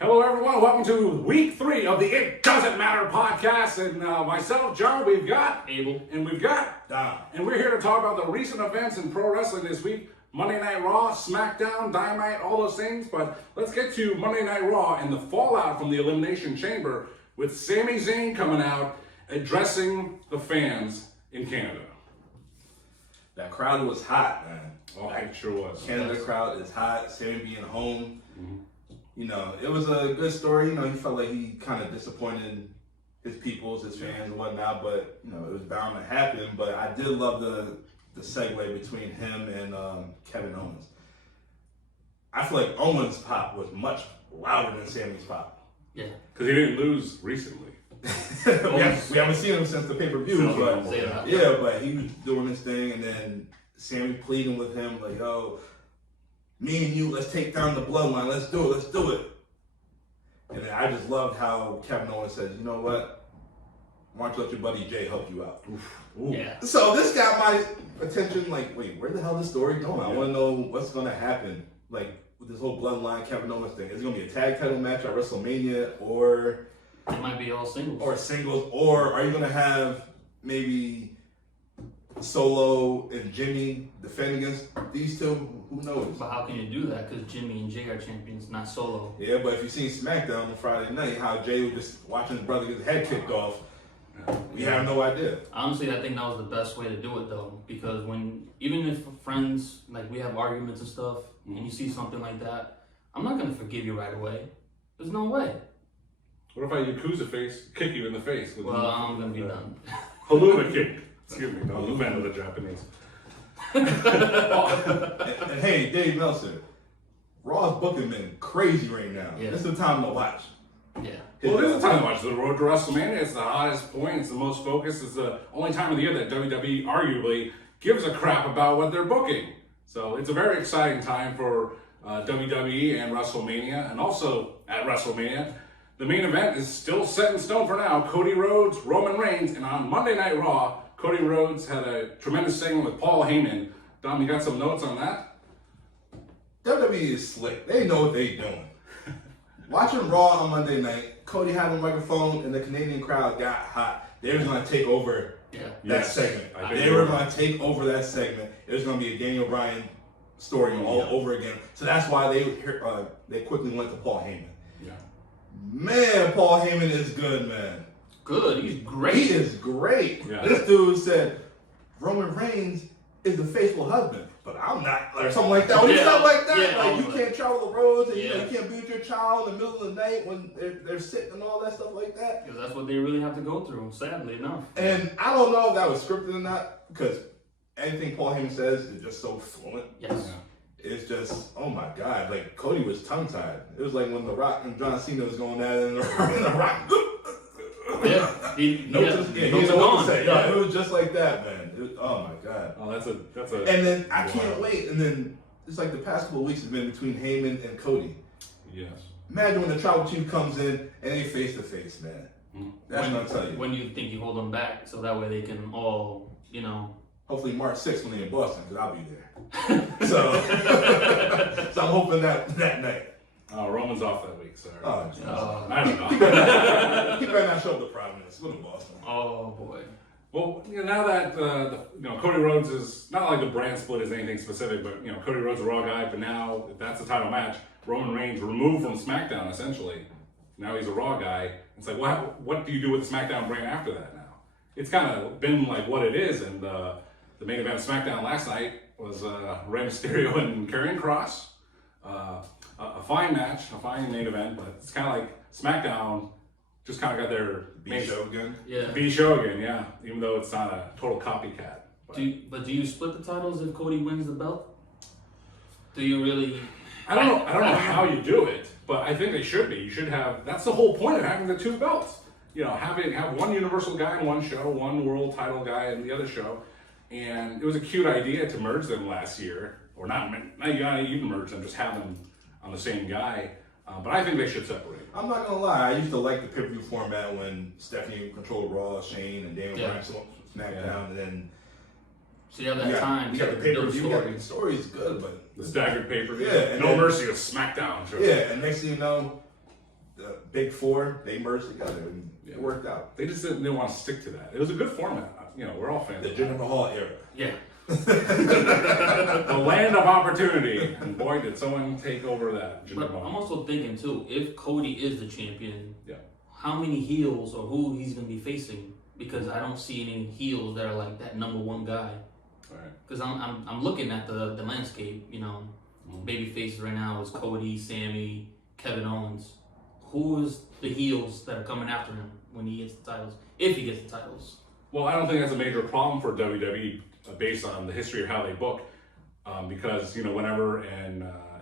Hello, everyone. Welcome to week 3 of the It Doesn't Matter podcast. And myself, John, we've got Abel, and we've got Don. And we're here to talk about the recent events in pro wrestling this week. Monday Night Raw, SmackDown, Dynamite, all those things. But let's get to Monday Night Raw and the fallout from the Elimination Chamber with Sami Zayn coming out addressing the fans in Canada. That crowd was hot, man. Oh, it sure was. Canada crowd is hot. Sami being home. Mm-hmm. You know, it was a good story. You know, he felt like he kind of disappointed his peoples, his fans and whatnot, but, you know, it was bound to happen. But I did love the segue between him and Kevin Owens. I feel like Owens' pop was much louder than Sami's pop. Yeah. Because he didn't lose recently. we haven't seen him since the pay-per-view, but yeah, but he was doing his thing, and then Sami pleading with him, like, yo, me and you, let's take down the bloodline, let's do it. And then I just loved how Kevin Owens said, you know what, why don't you let your buddy Jay help you out? Ooh. Yeah. So this got my attention, like, wait, where the hell is this story going? I want to know what's going to happen, like, with this whole bloodline Kevin Owens thing. Is it going to be a tag title match at WrestleMania, or it might be all singles. Or are you going to have maybe Solo and Jimmy defend against these two? Who knows? But how can you do that? Because Jimmy and Jay are champions, not Solo. Yeah, but if you've seen SmackDown on Friday night, how Jay was just watching his brother get his head kicked off, we have no idea. Honestly, I think that was the best way to do it, though. Because even if friends, like, we have arguments and stuff, and you see something like that, I'm not going to forgive you right away. There's no way. What if I Yakuza kick you in the face? Well, I'm going to be done. Haluma kick. Excuse me, no offense to the Japanese. and hey, Dave Meltzer, Raw's booking been crazy right now. Yeah. This is the time to watch. Yeah. Well, it is the time to watch the Road to Wrestlemania. It's the hottest point. It's the most focused. It's the only time of the year that WWE arguably gives a crap about what they're booking. So it's a very exciting time for WWE and WrestleMania. And also at WrestleMania, the main event is still set in stone for now. Cody Rhodes, Roman Reigns, and on Monday Night Raw, Cody Rhodes had a tremendous segment with Paul Heyman. Dom, you got some notes on that? WWE is slick. They know what they're doing. Watching Raw on Monday night, Cody had a microphone and the Canadian crowd got hot. They were going to take over that segment. They were going to take over that segment. It was going to be a Daniel Bryan story all over again. So that's why they quickly went to Paul Heyman. Yeah. Man, Paul Heyman is good, man. Good. He's great. He is great. Yeah. This dude said Roman Reigns is the faithful husband, but I'm not, or something like that. When stuff like that, Yeah, like you can't travel the roads, and you can't be with your child in the middle of the night when they're sick and all that stuff like that. Because that's what they really have to go through, sadly enough. And I don't know if that was scripted or not, because anything Paul Heyman says is just so fluent. Yes. It's just, oh my God, like Cody was tongue-tied. It was like when The Rock and John Cena was going at it, and The Rock. Yeah, he didn't know what to say. Yeah, it was just like that, man. Oh my God. Oh, that's a. And then I can't wait. And then it's like the past couple of weeks have been between Heyman and Cody. Yes. Imagine when the Tribal Chief comes in and they face to face, man. That's what I'm telling you. When you think you hold them back, so that way they can all, Hopefully March 6th when they're in Boston, because I'll be there. so I'm hoping that night. Roman's off that week, sorry. Oh, I don't know. He better not show up to Providence. Go to Boston. Oh boy. Well, now that Cody Rhodes is not like the brand split is anything specific, but Cody Rhodes is a Raw guy, but now if that's the title match, Roman Reigns removed from SmackDown essentially. Now he's a Raw guy. It's like what do you do with the SmackDown brand after that now? It's kind of been like what it is, and the main event of SmackDown last night was Rey Mysterio and Karrion Kross. A fine match, a fine main event, but it's kind of like SmackDown just kind of got their B show again. Yeah. B show again, yeah. Even though it's not a total copycat. But do you split the titles if Cody wins the belt? Do you really? I don't know how you do it, but I think they should be. You should have. That's the whole point of having the two belts. Have one Universal guy in one show, one World Title guy in the other show, and it was a cute idea to merge them last year, or not even merge them, just have them on the same guy. But I think they should separate. I'm not gonna lie, I used to like the pay-per-view format when Stephanie controlled Raw, Shane, and Daniel Bryan SmackDown, and then So you have that time. You got the pay-per-view. The story's good, but the staggered pay-per-view. Yeah, No Mercy was SmackDown. Sure. Yeah, and next thing you know, big four, they merged together and it worked out. They just didn't want to stick to that. It was a good format. You know, we're all fans. The of that. Jinder Mahal era. Yeah. The land of opportunity, and boy, did someone take over that. Jinder But Mahal. I'm also thinking too, if Cody is the champion, Yeah. how many heels or who he's gonna be facing? Because I don't see any heels that are like that number one guy. Right. Because I'm looking at the landscape, you know, baby faces right now is Cody, Sammy, Kevin Owens. Who is the heels that are coming after him when he gets the titles? If he gets the titles. Well, I don't think that's a major problem for WWE based on the history of how they book, because you know whenever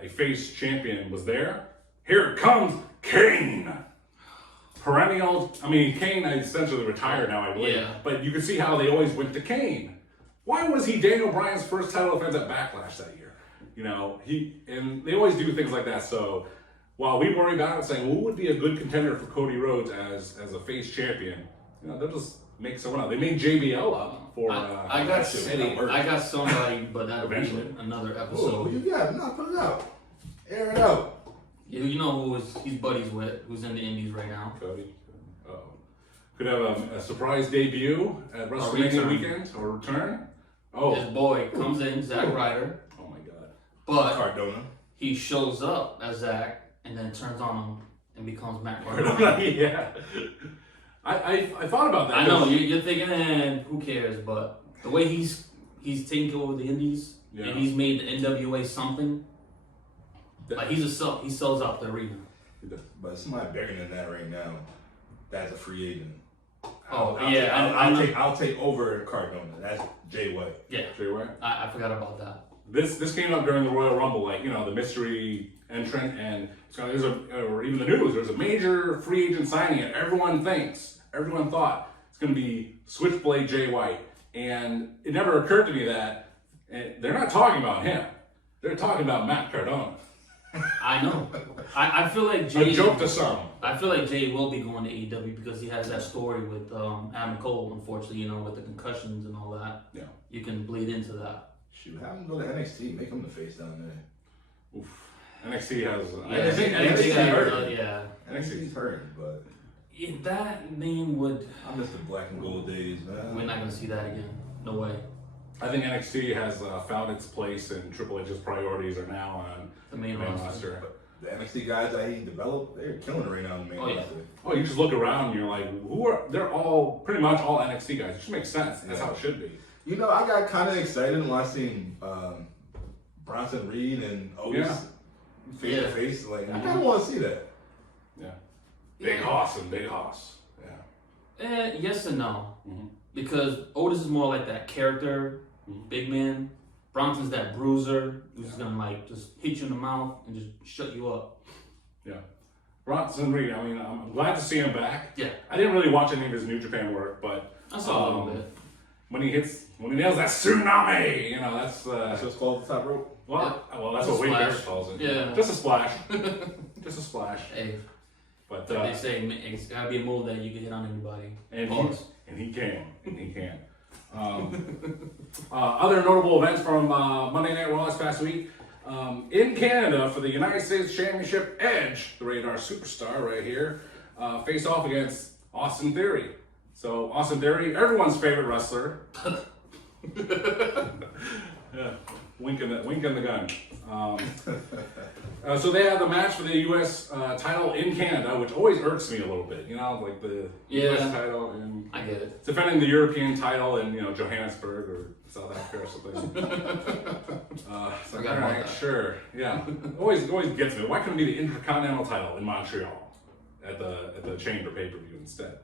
a face champion was there, here comes Kane. Perennial. I mean, Kane essentially retired now, I believe. Yeah. But you can see how they always went to Kane. Why was he Daniel Bryan's first title defense at Backlash that year? You know, and they always do things like that. So while we worry about it, saying, well, who would be a good contender for Cody Rhodes as a face champion? You know, they'll just make someone up. They made JBL up for. I got somebody, but that'll be Eventually. another Who episode. you got? No, put it out. Air it out. You know who he's buddies with, who's in the Indies right now. Cody. Could have a surprise debut at WrestleMania return. weekend or return. Oh. His boy comes in, Zack Ryder, Oh my God. but Cardona. he shows up as Zack and then turns on him and becomes Matt Cardona. Yeah. I thought about that. I know you're thinking, who cares? But the way he's taking over the Indies Yeah. and he's made the NWA something. Yeah. Like he sells out the arena. But somebody bigger than that right now, that's a free agent. Oh, I'll take over Cardona. That's Jay White. Yeah, Jay White? I forgot about that. This came up during the Royal Rumble, like, you know, the mystery entrant, and so or even the news, there's a major free agent signing, and everyone thought it's going to be Switchblade Jay White. And it never occurred to me that they're not talking about him. They're talking about Matt Cardona. I know. I feel like Jay. A joke to some. I feel like Jay will be going to AEW because he has that story with Adam Cole. Unfortunately, you know, with the concussions and all that. Yeah. You can bleed into that. Shoot, have him go to NXT. Make him the face down there. Oof. NXT has. Yeah, I think NXT NXT hurt. Yeah. NXT's hurting, but That name would. I miss the black and gold days, man. We're not gonna see that again. No way. I think NXT has found its place, and Triple H's priorities are now on The main roster. The NXT guys that he developed, they're killing it right now in the main Oh, yeah. roster. Oh, you just look around and you're like, they're all, pretty much all NXT guys. It just makes sense. That's how it should be. You know, I got kind of excited when I seen Bronson Reed and Otis face to face. Like, I kind of want to see that. Yeah. Big Hoss and Big Hoss. Yeah. Yes and no. Mhm. Because Otis is more like that character, big man. Bronson's that bruiser who's gonna like just hit you in the mouth and just shut you up. Yeah. Bronson Reed, I mean, I'm glad to see him back. Yeah. I didn't really watch any of his New Japan work, but I saw a little bit. when he nails that tsunami, you know, that's That's what's called the top rope. well, that's Just what a Wade Barrett splash. calls it. Yeah. Just a splash. Just a splash. Hey, But like they say, it's gotta be a move that you can hit on anybody. And Pause. he can. Other notable events from Monday Night Raw this past week. In Canada, for the United States Championship, Edge, the Radar superstar right here, face off against Austin Theory. So Austin Theory, everyone's favorite wrestler. Yeah, winking the gun. So they have the match for the U.S. Title in Canada, which always irks me a little bit. You know, like the U.S. title in. I get it. Defending the European title in, you know, Johannesburg or South Africa or something. So, Forgot all about right, that. sure, yeah. Always gets me. Why couldn't it be the Intercontinental title in Montreal at the Chamber pay-per-view instead?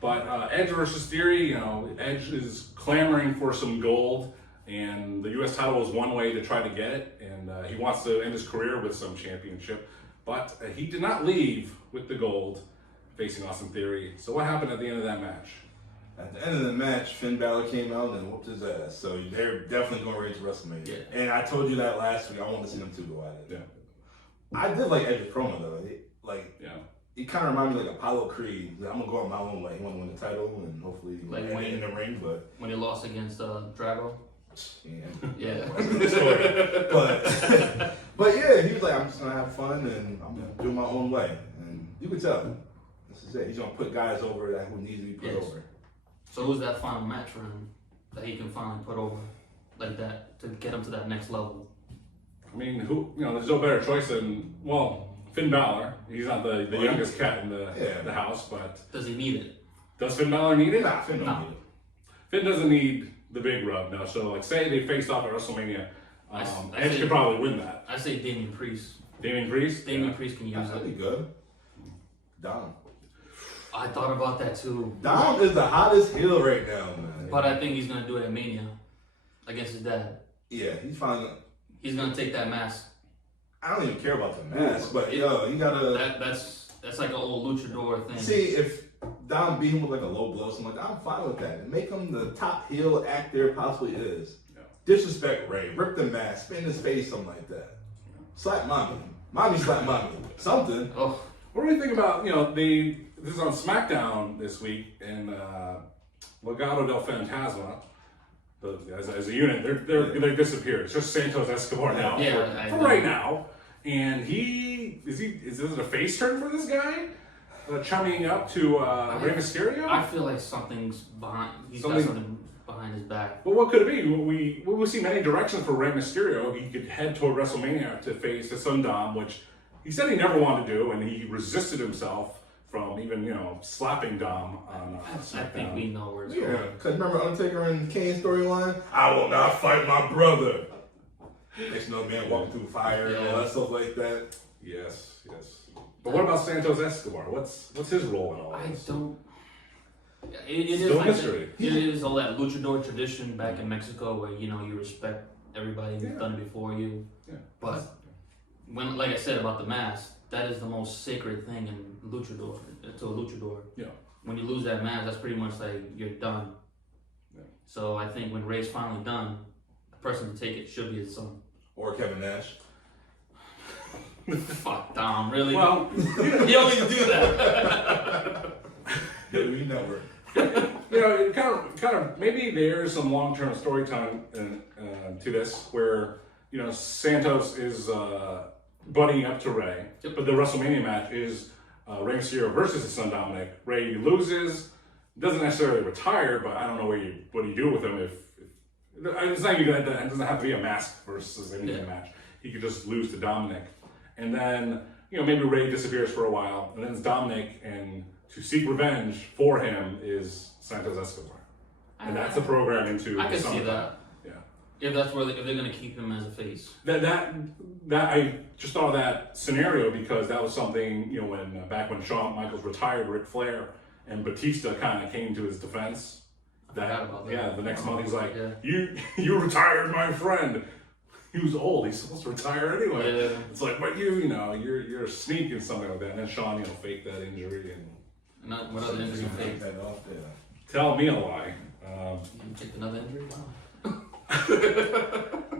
But Edge versus Theory, you know, Edge is clamoring for some gold, and the U.S. title is one way to try to get it, and he wants to end his career with some championship. But he did not leave with the gold facing Austin Theory. So what happened at the end of that match? At the end of the match, Finn Balor came out and whooped his ass. So they're definitely going right to WrestleMania. Yeah. And I told you that last week. I want to see them two go at it. Yeah. I did like Edge's promo though. Yeah. He kind of reminded me like Apollo Creed. I'm gonna go on my own way. He want to win the title and hopefully Like end when it in the ring. But When he lost against Drago. Yeah. That's a good story. But yeah, he was like, I'm just gonna have fun and I'm gonna do it my own way. And You can tell. This is it. He's gonna put guys over that who needs to be put over. So who's that final match for him that he can finally put over like that to get him to that next level? I mean, there's no better choice than, Finn Balor. He's not the youngest cat in the house, but does he need it? Does Finn Balor need it? Nah, Finn don't need it. Finn doesn't need the big rub now. So, like, say they faced off at WrestleMania, Edge could probably win that. I say Damian Priest. Damian Priest? Damian Priest can use That'd be it. good. Dom. I thought about that too. Dom is the hottest heel right now, man. But I think he's gonna do it at Mania against his dad. Yeah, he's finally. He's gonna take that mask. I don't even care about the mask, but he gotta. That's like an old luchador thing. See, if Dom beat him with like a low blow, something like that, I'm fine with that. And make him the top heel act there possibly is. Yeah. Disrespect Ray, rip the mask, spin his face, something like that. Slap mommy. Mommy slap mommy. Something. Oh. What do we think about, this is on SmackDown this week, and Legado del Fantasma, as a unit, they're disappeared. It's just Santos Escobar now. Yeah, for right now. And is this a face turn for this guy? Chumming up to Rey Mysterio? I feel like something's behind. He's got something behind his back. But what could it be? We see many directions for Rey Mysterio. He could head toward WrestleMania to face his son Dom, which he said he never wanted to do, and he resisted himself from even, slapping Dom on SmackDown. I think we know where it's going. Yeah, because remember Undertaker and Kane storyline? I will not fight my brother. Next no man walking through fire and all that stuff like that. Yes. But what about Santos Escobar? What's his role in all this? I don't. It is Still like mystery. It is all that luchador tradition back in Mexico where you respect everybody who's done it before you. Yeah. But when, like I said about the mask, that is the most sacred thing in luchador to a luchador. Yeah. When you lose that mask, that's pretty much like you're done. Yeah. So I think when Ray's finally done, the person to take it should be his son. Or Kevin Nash. Fuck Dom, really? Well, you always do that. We never. it kind of maybe there's some long-term storytelling to this where Santos is buddying up to Rey, but the WrestleMania match is Rey Mysterio versus his son Dominic. Rey loses, doesn't necessarily retire, but I don't know what you do with him if it's not even that it doesn't have to be a mask versus anything match. He could just lose to Dominic, and then maybe Rey disappears for a while, and then it's Dominic, and to seek revenge for him is Santos Escobar, and that's a program into. I can see that. Yeah. If that's where if they're gonna keep him as a face. That I just thought of that scenario because that was something when back when Shawn Michaels retired Ric Flair and Batista kind of came to his defense. The next month he's like, you retired my friend. He was old. He's supposed to retire anyway. Yeah. It's like, but you're sneaking something like that. And then Shawn faked that injury and. Not what other injury you faked. That off there. Tell me a lie. You faked another injury?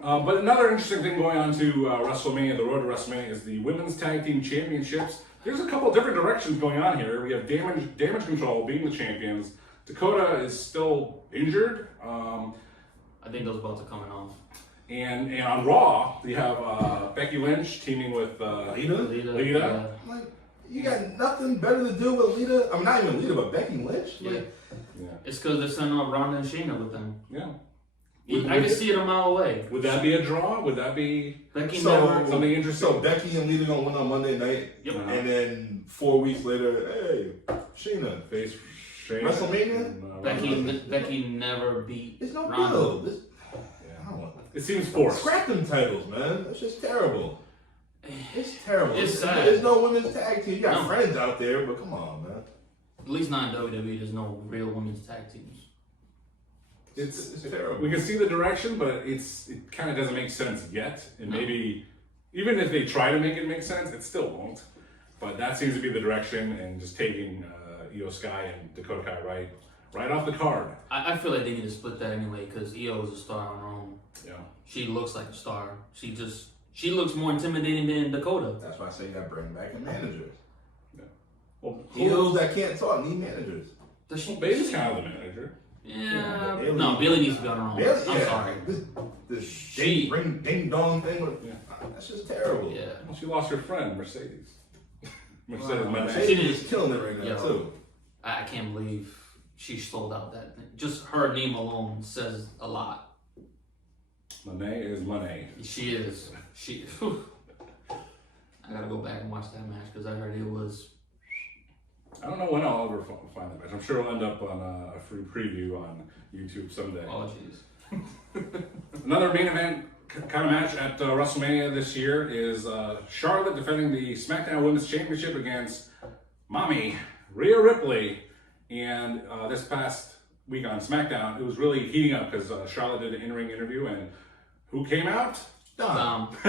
But another interesting thing going on to WrestleMania, the Road to WrestleMania, is the Women's Tag Team Championships. There's a couple different directions going on here. We have Damage Control being the champions. Dakota is still injured. I think those belts are coming off. And on Raw, we have Becky Lynch teaming with Lita. Yeah. Like, you got nothing better to do with Lita? I mean, not even Lita, but Becky Lynch? Yeah. It's because they're sending off Ronda and Shayna with them. Yeah. I can see it a mile away. Would that be a draw? Would that be something interesting? So Becky and Lita gonna win on Monday night, and then 4 weeks later, hey, Shayna face Shayna. WrestleMania. Becky never beat. It's no Ronda. deal. It seems forced. Scrap them titles, man. That's just terrible. It's terrible. It's sad. There's no women's tag team. You got friends out there, but come on, man. At least not in WWE. There's no real women's tag teams. It's terrible. We can see the direction, but it kind of doesn't make sense yet. And maybe even if they try to make it make sense, it still won't. But that seems to be the direction, and just taking Io Sky and Dakota Kai right off the card. I feel like they need to split that anyway because Io is a star on her own. Yeah. She looks like a star. She looks more intimidating than Dakota. That's why I say you got to bring back a managers. Yeah. Well, heels that can't talk need managers. Bailey's kind of the manager. Yeah. No, Bailey needs to be on her own. I'm sorry. This ding dong thing. That's just terrible. Yeah. Well, she lost her friend, Mercedes. Which said Monday. She's killing it right now too. I can't believe she sold out that thing. Just her name alone says a lot. Monet is Monet. She is. I gotta go back and watch that match because I heard it was. I don't know when I'll ever find that match. I'm sure it'll end up on a free preview on YouTube someday. Oh jeez. Another main event kind of match at WrestleMania this year is Charlotte defending the SmackDown Women's Championship against Mommy Rhea Ripley. And this past week on SmackDown, it was really heating up because Charlotte did an in-ring interview, and who came out? Yep.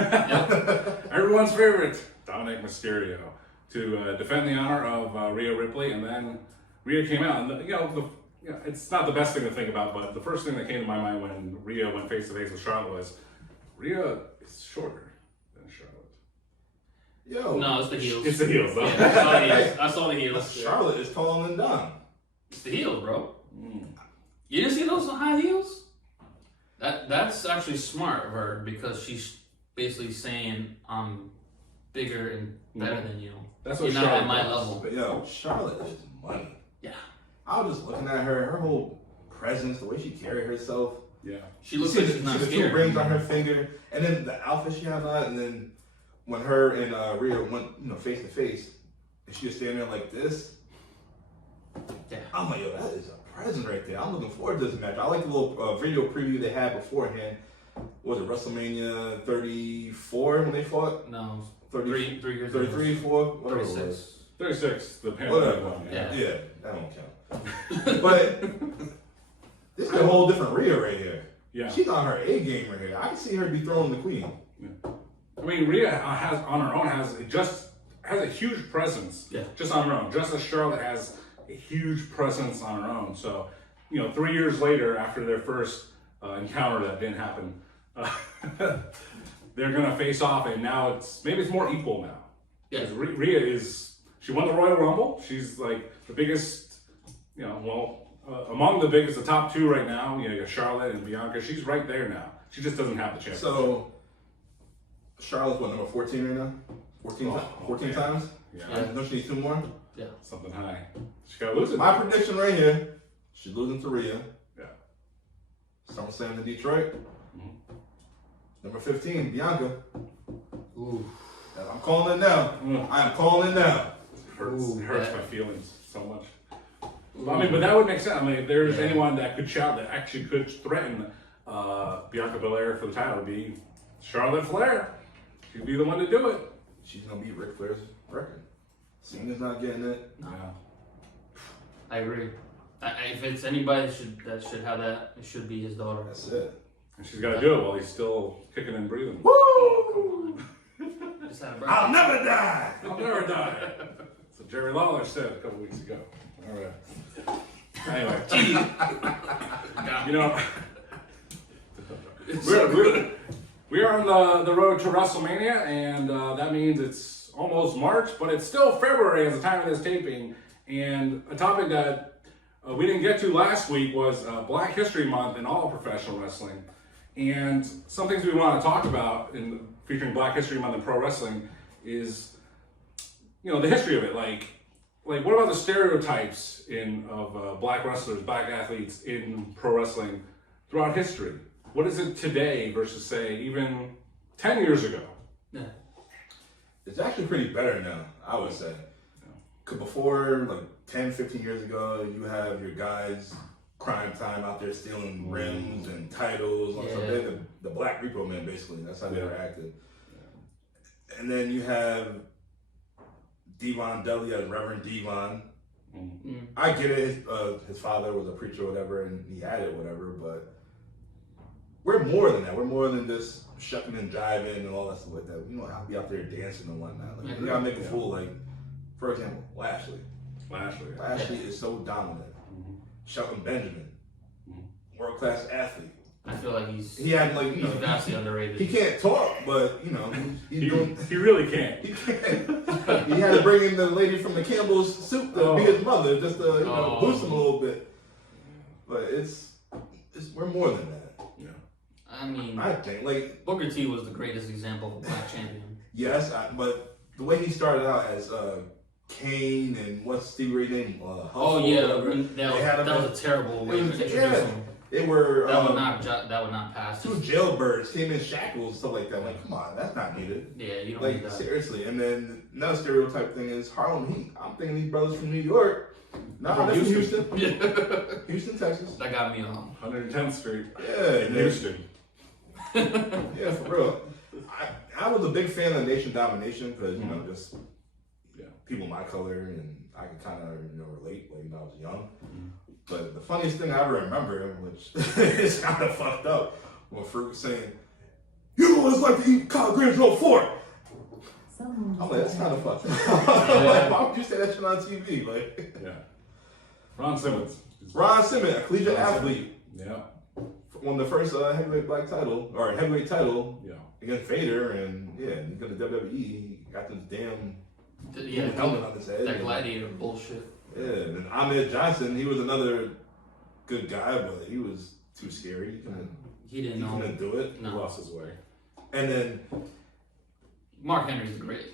Everyone's favorite, Dominic Mysterio, to defend the honor of Rhea Ripley. And then Rhea came out, and it's not the best thing to think about, but the first thing that came to my mind when Rhea went face to face with Charlotte was Rhea is shorter than Charlotte. No, it's the heels. It's the heels, though. Yeah, I saw the heels. Charlotte is taller than Dom. It's the heels, bro. You didn't see those high heels? That's actually smart of her because she's basically saying I'm bigger and better than you. That's what You're not at my level. But Charlotte is money. Yeah. I was just looking at her whole presence, the way she carried herself. Yeah. She looks like she's not the scared. two rings on her finger, and then the outfit she had on, and then when her and Rhea went, face to face, and she was standing there like this. Yeah. I'm like, yo, that is a present right there. I'm looking forward to this match. I like the little video preview they had beforehand. What was it, WrestleMania 34 when they fought? No, 33, 3 years 33, 4, whatever it 36. was. 36, the Whatever. Panther one. Yeah. That don't count. But this is a whole different Rhea right here. Yeah. She's on her A game right here. I can see her be throwing the queen. I mean, Rhea has on her own has a huge presence. Yeah. Just on her own. Just as Charlotte has a huge presence on her own. So, 3 years later, after their first encounter that didn't happen, they're gonna face off, and now maybe it's more equal now. Yeah. Because Rhea she won the Royal Rumble. She's like the biggest, among the biggest, the top two right now. You got Charlotte and Bianca. She's right there now. She just doesn't have the championship. So, Charlotte's number 14 right now? 14 times? Yeah. Don't she need 2 more? Yeah. Something high. She gotta lose it. My prediction right here, she's losing to Rhea. Yeah. SummerSlam in Detroit. Mm-hmm. Number 15, Bianca. Ooh. I'm calling it now. I am calling it now. It hurts my feelings so much. But that would make sense. I mean, if there's anyone that could shout that actually could threaten Bianca Belair for the title, it'd be Charlotte Flair. She'd be the one to do it. She's gonna beat Ric Flair's record. Cena's not getting it. No. I agree. If it's anybody that should have that, it should be his daughter. That's it. And she's got to do it while he's still kicking and breathing. Woo! Oh, come on. Just had a birthday. I'll never die. I'll never die. That's what Jerry Lawler said a couple weeks ago. All right. Anyway, we are on the road to WrestleMania, and that means it's almost March, but it's still February at the time of this taping. And a topic that we didn't get to last week was Black History Month in all professional wrestling. And some things we want to talk about in featuring Black History Month in pro wrestling is, the history of it. Like what about the stereotypes of black wrestlers, black athletes in pro wrestling throughout history? What is it today versus, say, even 10 years ago? Yeah. It's actually pretty better now, I would say. Because before, 10, 15 years ago, you have your guys, crime time out there stealing rims and titles. Yeah. So they're the Black Repo Men, basically. That's how they were acted. And then you have Devon Dudley as Reverend Devon. Mm. I get it. His father was a preacher or whatever, and he had it, whatever, but we're more than that. We're more than just shucking and jiving and all that stuff like that. I'll be out there dancing and whatnot. You gotta make a fool. For example, Lashley. Lashley is so dominant. Mm-hmm. Shelton Benjamin, world-class athlete. I feel like He had he's vastly underrated. He can't talk, but he's doing. He really can't. He can't. He had to bring in the lady from the Campbell's soup to be his mother, just to boost him a little bit. But we're more than that. Yeah. I mean, I think Booker T was the greatest example of a black champion. Yes, but the way he started out as Kane and what's Stevie Ray's name? Oh Hustle, yeah, whatever. that was a terrible way to introduce him. They were That would not pass. two jailbirds came in shackles, stuff like that. Like, come on, that's not needed. Yeah, you don't Like need that. seriously. And then another stereotype thing is Harlem Heat. I'm thinking these brothers from New York. No, From that's from Houston. Houston. Houston, Texas. That got me on. 110th Street. Yeah, In Houston. Yeah, for real. I was a big fan of Nation Domination because just people my color and I can kind of relate when I was young. But the funniest thing I ever remember, which is kind of fucked up, when Fruit was saying, "You know what it's like to eat collard greens on 4." I'm like, that's kind of fucked up. Like, why would you say that shit on TV? Like, Yeah. Ron Simmons. Ron Simmons, a collegiate athlete, Yeah. won the first heavyweight title Yeah. against Vader, and he got the WWE. He got this damn Yeah, helmet on his head. that gladiator bullshit. Yeah, and Ahmed Johnson, he was another good guy, but he was too scary. He didn't know. Couldn't do it. He No. lost his way. And then Mark Henry's great.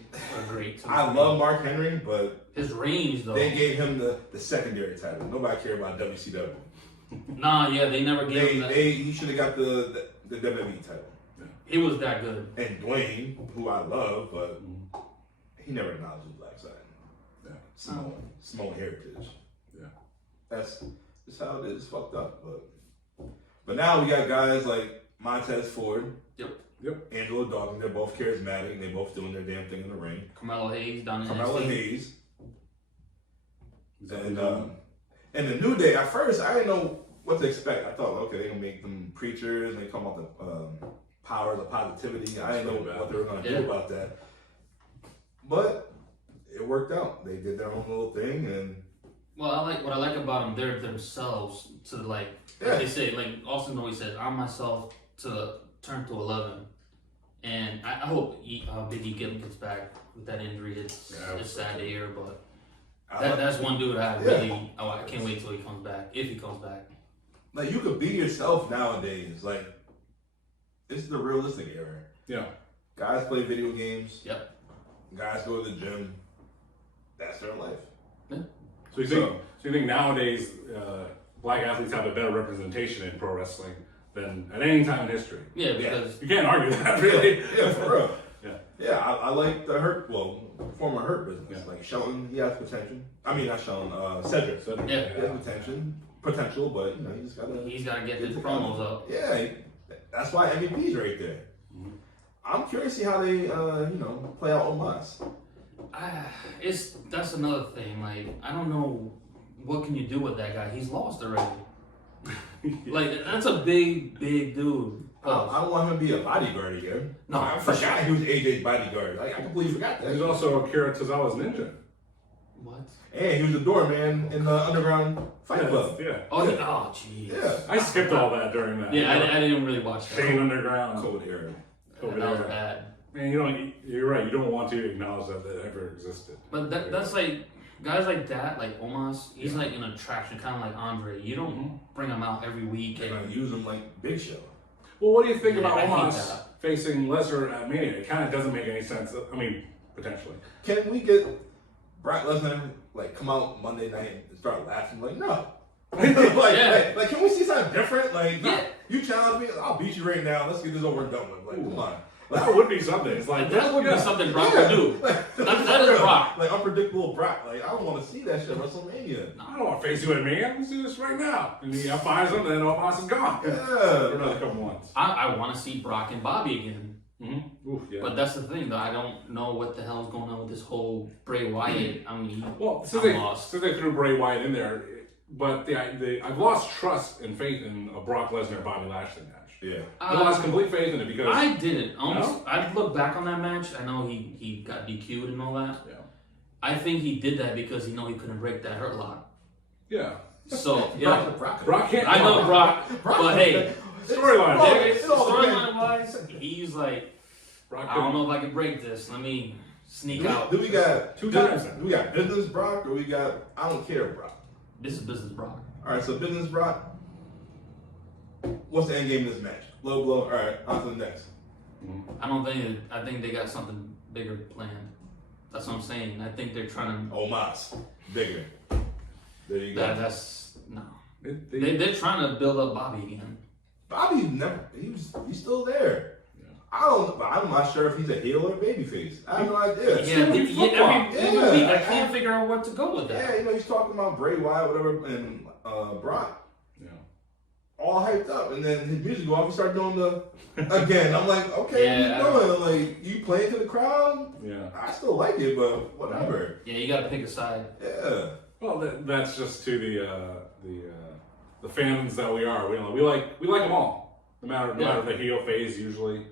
I love Mark Henry, but his range though. they gave him the secondary title. Nobody cared about WCW. Nah, yeah, they never gave him that. He should have got the WWE title. He was that good. And Dwayne, who I love, but he never acknowledged his black side. Yeah. Samoan heritage. Yeah. That's just how it is. Fucked up, but now we got guys like Montez Ford. Yep. Angelo Dawkins. They're both charismatic and they both doing their damn thing in the ring. Carmelo Hayes down in Carmelo NXT. Hayes. And the New Day, at first, I didn't know what to expect. I thought, okay, they're going to make them preachers and they come out the powers of positivity. I didn't know what they were going to do about that. But it worked out. They did their own little thing. And Well, what I like about them, they're themselves to like they say, like Austin always says, I'm myself to turn to 11. And I hope Big E gets back with that injury. It's sad to hear, but that's one dude I can't wait till he comes back, if he comes back. Like, you could be yourself nowadays. Like, this is the realistic era. Yeah. Guys play video games. Yep. Guys go to the gym. That's their life. Yeah. So you think nowadays black athletes have a better representation in pro wrestling than at any time in history? Yeah, because you can't argue that, really. Yeah, for real. Yeah. I like the former Hurt business. Like Shelton, he has potential. I mean, not Shelton, Cedric. Yeah. He has potential, but he's gotta get his promos up. Yeah, that's why MVP's right there. Mm-hmm. I'm curious to see how they, play out Omos. That's another thing. Like, I don't know what can you do with that guy. He's lost already. Like, that's a big dude. I don't want him to be a bodyguard again. No, I forgot he was AJ's bodyguard. I completely forgot that. He's also Akira Tozawa's ninja. What? And he was the doorman in the underground fight club. Yeah. Oh, jeez. Yeah. I skipped all that during that. Yeah, I didn't really watch that. Shane Underground. COVID era. That was bad. Man, you're right. You don't want to acknowledge that ever existed. But that's like, guys like that, like Omos, he's like an attraction, kind of like Andre. You don't bring him out every week. They're going to use him like Big Show. Well, what do you think about I hate Omos that. facing Lesnar at Mania? It kind of doesn't make any sense. I mean, potentially. Can we get Brock Lesnar come out Monday night and start laughing? Like, no. Like, can we see something different? Like, you challenge me, I'll beat you right now. Let's get this over and done with. Like, come on. That would be something. It's like that would be something Brock would do. That is Brock. Like, unpredictable Brock. Like, I don't want to see that shit at WrestleMania. I don't want to face you at Mania. Let's do this right now. And he finds him, and then Omos is gone. Yeah. For another couple months. I want to see Brock and Bobby again. Mm-hmm. Ooh, yeah. But that's the thing, though. I don't know what the hell's going on with this whole Bray Wyatt. I mean, since they threw Bray Wyatt in there, but I've lost trust and faith in a Brock Lesnar Bobby Lashley match. Yeah. I lost complete faith in it because I didn't. I look back on that match. I know he got DQ'd and all that. Yeah. I think he did that because he couldn't break that hurt lock. Yeah. So Brock can't. I know Brock, but hey, storyline wise, he's like, I don't know if I can break this. Let me sneak out. Do we got two times? Do we got business Brock or we got I don't care Brock? This is business Brock. All right, so business Brock. What's the end game of this match? Low blow. All right, on to the next. I think they got something bigger planned. That's what I'm saying. I think they're trying to. Omos, bigger. There you go. That's no. They- They're trying to build up Bobby again. Bobby never. He's still there. Yeah. I'm not sure if he's a heel or a babyface. I have no idea. Yeah, every week I I can't figure out what to go with that. Yeah, he's talking about Bray Wyatt, whatever, and Brock. Yeah. All hyped up, and then his music go off. He started doing the again. I'm like, okay, what you doing? Like, you playing to the crowd? Yeah. I still like it, but whatever. Yeah, you got to pick a side. Yeah. Well, that's just to the fans that we are. We like them all, no matter the heel phase usually.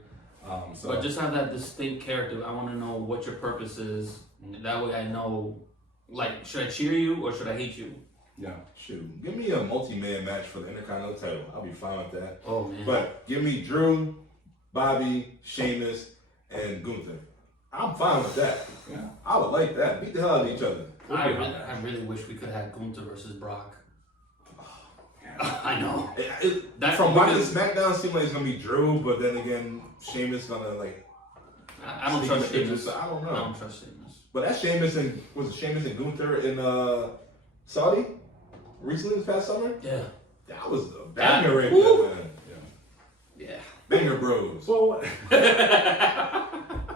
So. But just have that distinct character. I want to know what your purpose is. That way I know, like, should I cheer you or should I hate you? Yeah, shoot. Give me a multi-man match for the Intercontinental title. I'll be fine with that. Oh, man. But give me Drew, Bobby, Sheamus, and Gunther. I'm fine with that. Yeah. I would like that. Beat the hell out of each other. I really wish we could have Gunther versus Brock. I know. From watching SmackDown, it seemed like it's gonna be Drew, but then again, Sheamus gonna like. I don't trust Sheamus. I don't know. I don't trust Sheamus. But that Sheamus and Gunther in Saudi recently this past summer. Yeah. That was a banger right there, man. Yeah. Banger Bros. Well,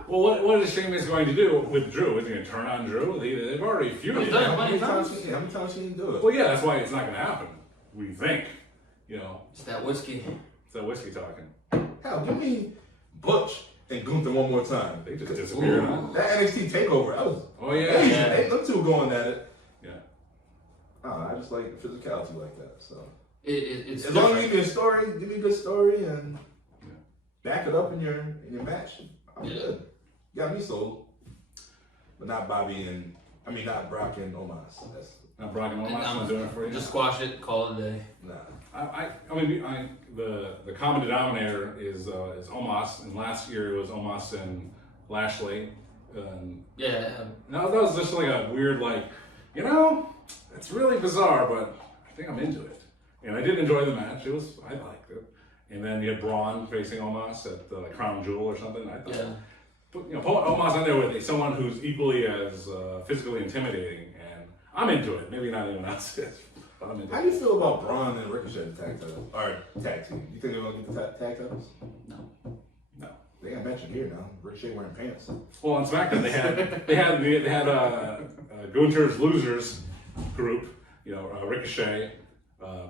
what is Sheamus going to do with Drew? Is he going to turn on Drew? They've already feuded. He's done it How plenty many of times times. how many times can he do it? Well, yeah, that's why it's not going to happen. We think, It's that whiskey. it's that whiskey talking. Hell, give me Butch and Gunther one more time. They just disappeared. Huh? That NXT takeover, that was Oh yeah, amazing. Yeah. They them two going at it. yeah. I just like physicality like that. So It's as long as you different. give me a story, give me a good story and back it up in your match. I'm good. Got me sold. But not Brock and Omos. That's Not Brock and Omos. Not doing it for you. Just squash it, call it a day. nah. The common denominator is Omos, and last year it was Omos and Lashley. Yeah. No, that was just like a weird, it's really bizarre, but I think I'm into it. And I did enjoy the match. I liked it. And then you had Braun facing Omos at Crown Jewel or something. I thought, Yeah. put Omos on there with someone who's equally as physically intimidating, and I'm into it. Maybe not anyone else is, but I'm into How it. do you feel about Braun and Ricochet tag title? Or tag team? You think they're gonna get the tag titles? No. They got mentioned here now. Ricochet wearing pants. Well, on SmackDown they had Gunther's losers group. Ricochet,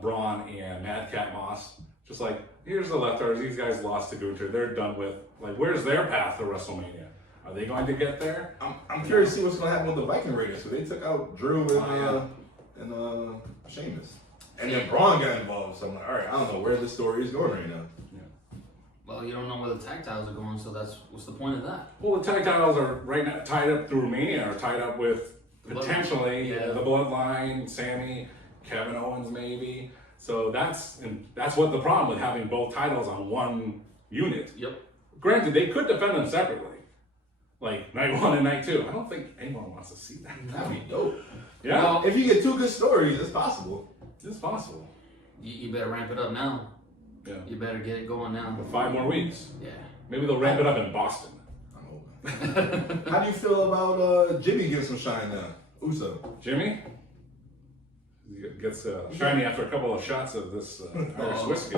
Braun, and Madcap Moss. Just like, here's the leftovers. These guys lost to Gunther. They're done with. Like, where's their path to WrestleMania? Are they going to get there? I'm curious to see what's gonna happen with the Viking Raiders. So they took out Drew and Sheamus, and then Braun got involved. So I'm like, all right, I don't know where the story is going right now. Well, you don't know where the tag titles are going, so what's the point of that? Well, the tag titles are right now tied up through Romania, are tied up with potentially the Bloodline, Sammy, Kevin Owens, maybe. So that's what the problem with having both titles on one unit. Yep. Granted, they could defend them separately, like night 1 and night 2. I don't think anyone wants to see that. That'd be dope. Yeah, Well, If you get two good stories, it's possible. it's possible. you better ramp it up now. Yeah, You better get it going now. for 5 more weeks. Yeah. Maybe they'll ramp it up in Boston. I'm hoping. How do you feel about Jimmy getting some shine now? Uso. Jimmy gets shiny after a couple of shots of this Irish whiskey.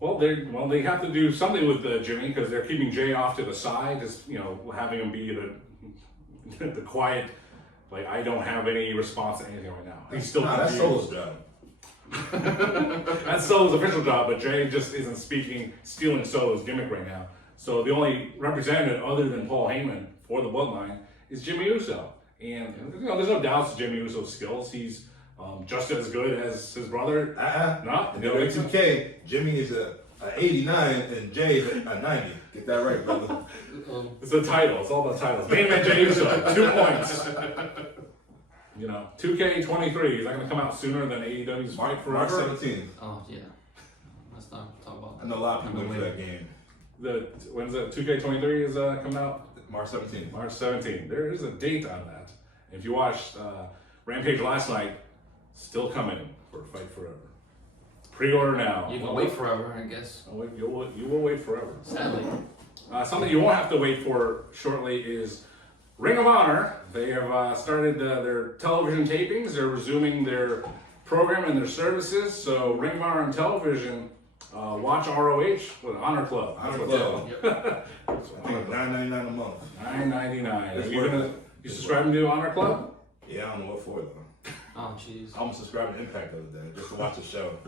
Well, they have to do something with Jimmy because they're keeping Jay off to the side, just having him be the quiet. Like, I don't have any response to anything right now. He's still that's confused. Solo's job. That's Solo's official job, but Jay just isn't stealing Solo's gimmick right now. So the only representative other than Paul Heyman for the Bloodline is Jimmy Uso. And there's no doubts to Jimmy Uso's skills. He's just as good as his brother. No, In the 2K, Jimmy is a 89 and Jay is a 90. Get that right, brother. It's the title. It's all about titles. Main event Jey Uso, 2 points. 2K23 is that going to come out sooner than AEW's Fight March Forever? 17th. Oh, yeah. Let's not talk about I know a lot of people went for that game. When's it? 2K23 is coming out? March 17th. March 17th. There is a date on that. If you watched Rampage last night, still coming for Fight Forever. Pre-order now. You can wait forever, I guess. You will wait forever. Sadly. Something you won't have to wait for shortly is Ring of Honor. They have started their television tapings. They're resuming their program and their services. So Ring of Honor on television, watch ROH with Honor Club. That's Honor what Club. Yep. I think $9.99 a month. $9.99. You subscribing to Honor Club? Yeah, I don't know what for though. Oh, jeez. I almost subscribed to Impact the other day just to watch the show.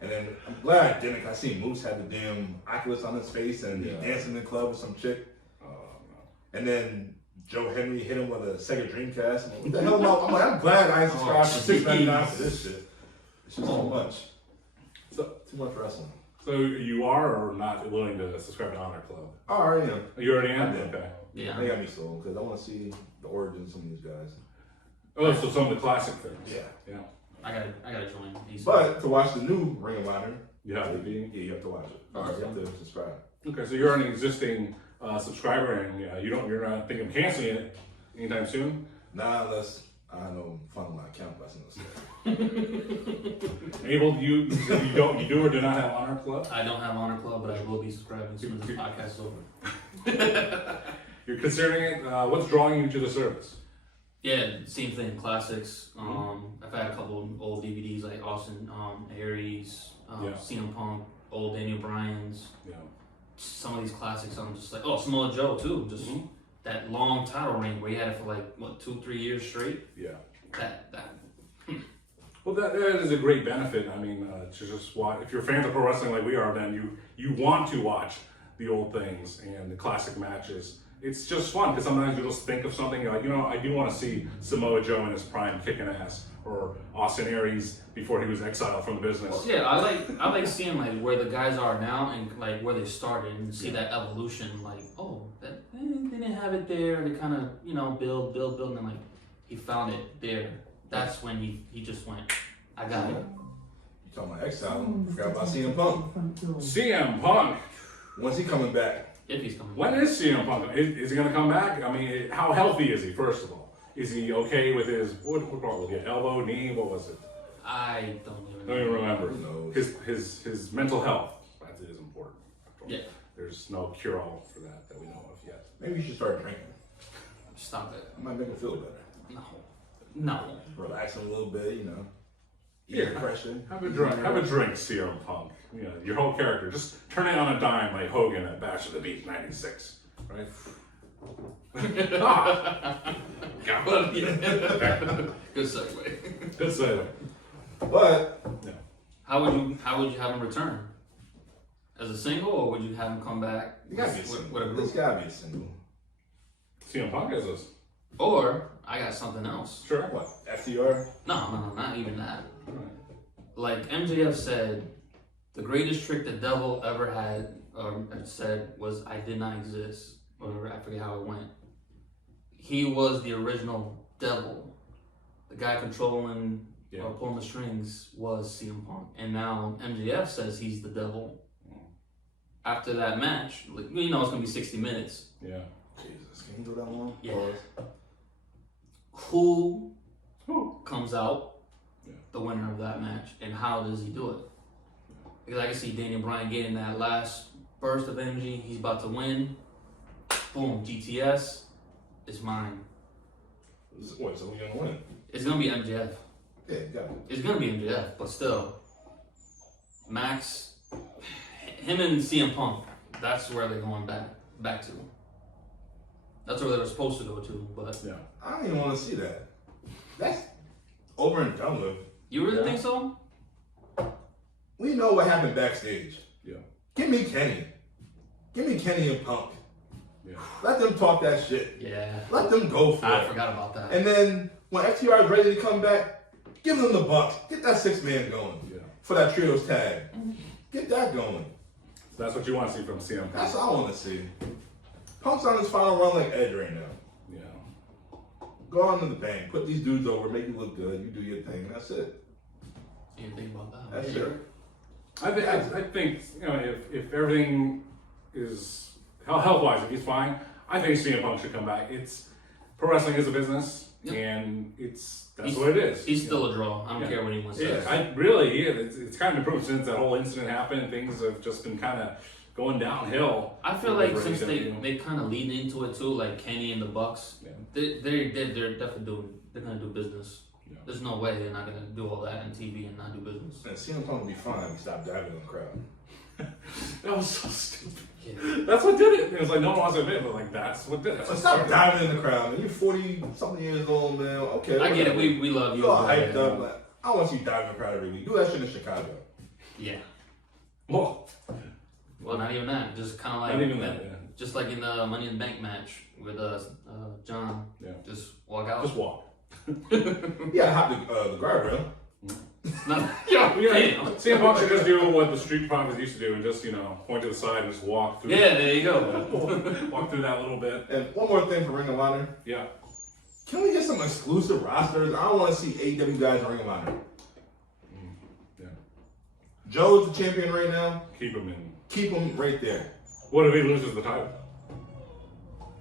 And then I'm glad I didn't. I seen Moose had the damn Oculus on his face and he dancing in the club with some chick. And then Joe Henry hit him with a Sega Dreamcast. I'm like, what the hell? I'm like, I'm glad I ain't subscribed for $6.99 for this shit. It's just too much. Too much wrestling. So you are or not willing to subscribe to Honor Club? I already am. You already am? I did. Okay. Yeah. They got me sold because I want to see the origins of some of these guys. Oh, so some of the classic things. Yeah. I gotta join. But to watch the new Ring of Honor, You have to be. Yeah, you have to watch it. Or you have to subscribe. Okay, so you're an existing subscriber, and you're not thinking of canceling it anytime soon. Nah, unless I know fund my account. That's no Abel, you do or do not have Honor Club? I don't have Honor Club, but I will be subscribing as soon as the podcast is over. You're considering it. What's drawing you to the service? Yeah, same thing. Classics. I've had a couple of old DVDs like Austin Aries, CM Punk, old Daniel Bryan's. Yeah. Some of these classics, I'm just like, Samoa Joe too. Just that long title reign where he had it for like 2-3 years straight. Yeah. That. Well, that is a great benefit. I mean, to just watch. If you're fans of pro wrestling like we are, then you want to watch the old things and the classic matches. It's just fun because sometimes you just think of something you're like, I do want to see Samoa Joe in his prime kicking ass, or Austin Aries before he was exiled from the business. Well, yeah, I like seeing like where the guys are now and like where they started and see that evolution. Like, they didn't have it there. They kind of build, and then like he found it there. That's when he just went, I got it. You talking about exile? Forgot about CM Punk. CM Punk. When's he coming back? If he's coming. When is CM Punk? Is he going to come back? I mean, how healthy is he? First of all, is he okay with his what problem? Yeah, elbow, knee, what was it? I don't I don't even remember. Who knows? His mental health. That is important. Yeah. There's no cure all for that we know of yet. Maybe you should start drinking. Stop it. It might make him feel better. No. Relaxing a little bit, Yeah, depression. Have a drink, CM Punk. Your whole character. Just turn it on a dime like Hogan at Bash of the Beach '96, right? God. Good segue. Good segue. But How would you have him return? As a single, or would you have him come back you gotta be a single. with a group? It's gotta be a single. CM Punk is this. Or I got something else. Sure. What? FTR? No, not even that. Like MJF said, the greatest trick the devil ever had or said was, "I did not exist," or I forget how it went. He was the original devil. The guy controlling or pulling the strings was CM Punk, and now MJF says he's the devil. After that match, it's gonna be 60 minutes. Yeah. Jesus, can you go that long? Yeah. Pause. Who comes out the winner of that match, and how does he do it? Because I can see Daniel Bryan getting that last burst of energy. He's about to win. Boom, GTS. It's mine. What, so we're gonna win? It's gonna be MJF. Yeah, you got it. It's gonna be MJF, but still, Max, him and CM Punk. That's where they're going back to. That's where they were supposed to go to, but I don't even want to see that. That's over and done with. You really think so? We know what happened backstage. Yeah. Give me Kenny. Give me Kenny and Punk. Yeah. Let them talk that shit. Yeah. Let them go for it. I forgot about that. And then when FTR is ready to come back, give them the Bucks. Get that 6-man going for that trios tag. Get that going. So that's what you want to see from CM Punk. That's all I want to see. Punk's on his final run like Edge right now. Yeah. Go on to the bank. Put these dudes over. Make you look good. You do your thing. That's it. You didn't think about that. That's it. I think if everything is health-wise, if he's fine, I think CM Punk should come back. Pro wrestling is a business, and that's what it is. He's still a draw. I don't care what anyone says. It's kind of improved since that whole incident happened. Things have just been kind of going downhill. I feel like since they kind of lead into it too, like Kenny and the Bucks, they're definitely they're gonna do business. Yeah. There's no way they're not gonna do all that on TV and not do business. And CM Punk will be fine. Stop diving in the crowd. That was so stupid. Yeah. That's what did it. It was like no one wants to admit, but like that's what did it. So stop diving in the crowd, man. You're 40-something years old, man. Okay, I get it. We love you. You all hyped up. Like, I don't want to see you dive in the crowd every week. Do that shit in Chicago. Yeah. Well, not even that. Just kind of like not even that. Yeah. Just like in the Money in the Bank match with John. Yeah. Just walk out. Just walk. Yeah, hop the guardrail. CM Punk should just do what the Street Profits used to do and just, point to the side and just walk through. Yeah, there you go. Walk through that little bit. And one more thing for Ring of Honor. Yeah. Can we get some exclusive rosters? I don't want to see AEW guys in Ring of Honor. Yeah. Joe's the champion right now. Keep him in. Keep him right there. What if he loses the title?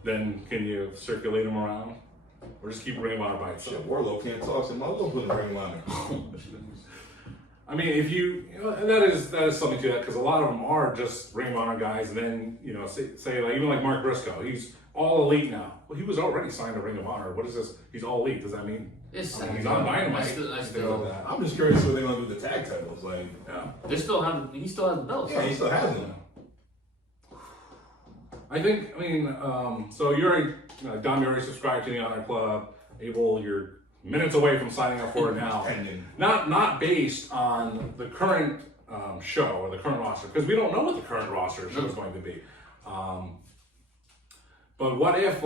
Then can you circulate him around? Or just keep Ring of Honor by itself? Shit, Warlow can't talk, so might as well put him in Ring of Honor. I mean, if and that is something to that, because a lot of them are just Ring of Honor guys, and then, say like, even like Mark Briscoe, he's all elite now. Well, he was already signed to Ring of Honor. What is this? He's all elite. Does that mean? He's on Dynamite. I'm just curious what they're going to do with the tag titles. Like, he still has the belts. Yeah, he still has them. I think, so you're Dom, you're already subscribed to the Honor Club. Abel, you're minutes away from signing up for it now. Not based on the current show or the current roster, because we don't know what the current roster show is going to be. But what if,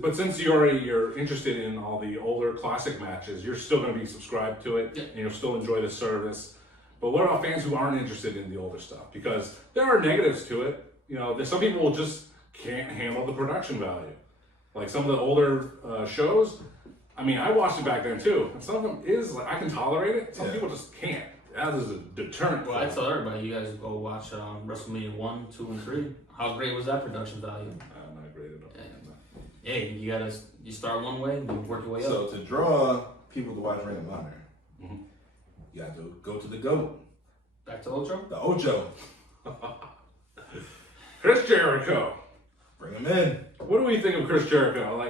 but since you're interested in all the older classic matches, you're still going to be subscribed to it, and you'll still enjoy the service. But what about fans who aren't interested in the older stuff? Because there are negatives to it. There's some people just can't handle the production value. Like some of the older shows, I watched it back then too. And some of them is, I can tolerate it. Some people just can't. That is a deterrent. Well, I tell everybody, you guys go watch WrestleMania 1, 2, and 3. How great was that production value? Not great at all. Hey, you start one way and you work your way up. So to draw people to watch Ring of Honor, you have to go to the GOAT. Back to Ocho? The Ocho. Chris Jericho. Bring him in. What do we think of Chris Jericho?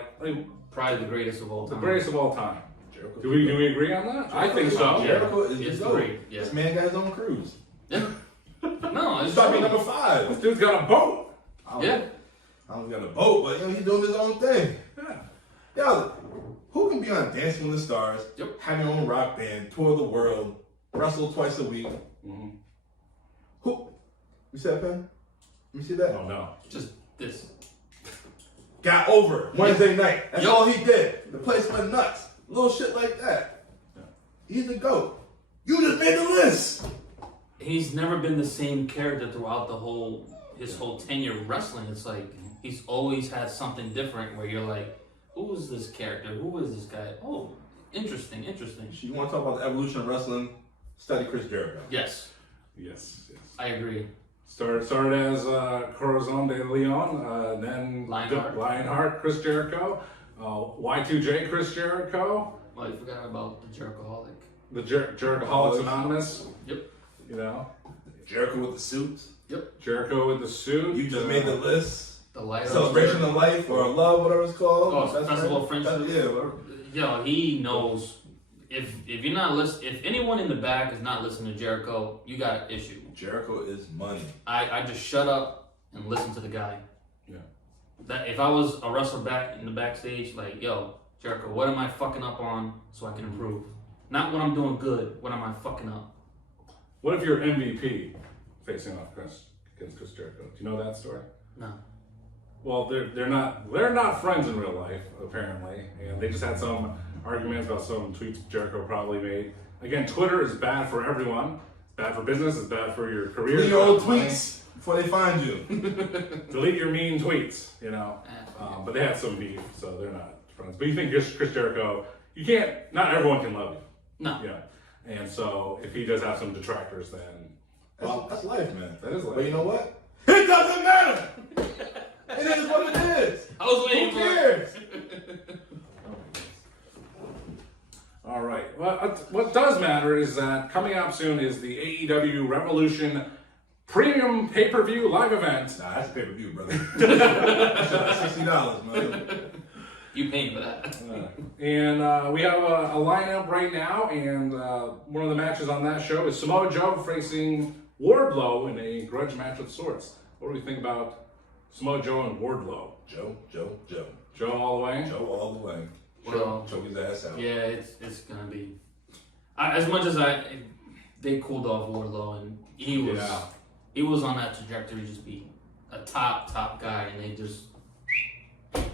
Probably the greatest of all time. The greatest of all time. Do we agree on that? I think so. Jericho is the GOAT. Great. Yeah. This man got his own cruise. No, he's talking number 5. This dude's got a boat. I don't got a boat, but he's doing his own thing. Yeah. Who can be on Dancing with the Stars, have your own rock band, tour the world, wrestle twice a week? Who? You see that, Pen? Let me see that. Oh no. Just this. Got over Wednesday night. That's all he did. The place went nuts. Little shit like that. He's the GOAT. You just made the list. He's never been the same character throughout his whole tenure wrestling. It's like he's always had something different where you're like, who is this character? Who is this guy? Oh, interesting. You want to talk about the evolution of wrestling? Study Chris Jericho. Yes. I agree. Started as Corazon de Leon, then Lionheart Chris Jericho, Y2J Chris Jericho. Well, you forgot about the Jerichoholic. The Jerichoholics Anonymous. Yep. Jericho with the suit. Yep. Jericho with the suit. You just made the list. The light Celebration of Life or Love, whatever it's called. Oh, Festival of Friendship. Yeah, whatever. Yo, he knows. If you're not if anyone in the back is not listening to Jericho, you got an issue. Jericho is money. I just shut up and listen to the guy. Yeah. That if I was a wrestler back in the backstage, yo, Jericho, what am I fucking up on so I can improve? Not what I'm doing good. What am I fucking up? What if you're MVP facing off against Chris Jericho? Do you know that story? No. Well, they're not friends in real life apparently, and they just had some arguments about some tweets Jericho probably made. Again, Twitter is bad for everyone. It's bad for business. It's bad for your career. Delete your old tweets before they find you. Delete your mean tweets. But they had some beef, so they're not friends. But you think Chris Jericho? You can't. Not everyone can love you. No. Yeah. And so if he does have some detractors, then that's life, man. That is life. But you know what? It doesn't matter. It is what it is. I was waiting Who cares? All right. Well, what does matter is that coming up soon is the AEW Revolution premium pay-per-view live event. Nah, that's a pay-per-view, brother. That's $60, man. You paying for that? And we have a lineup right now, and one of the matches on that show is Samoa Joe facing Wardlow in a grudge match of sorts. What do we think about Samoa Joe and Wardlow? Joe. Joe all the way? Joe all the way. Well, Choke his ass out. Yeah, it's gonna be. As much as they cooled off Wardlow, and he was on that trajectory to just be a top guy, and they just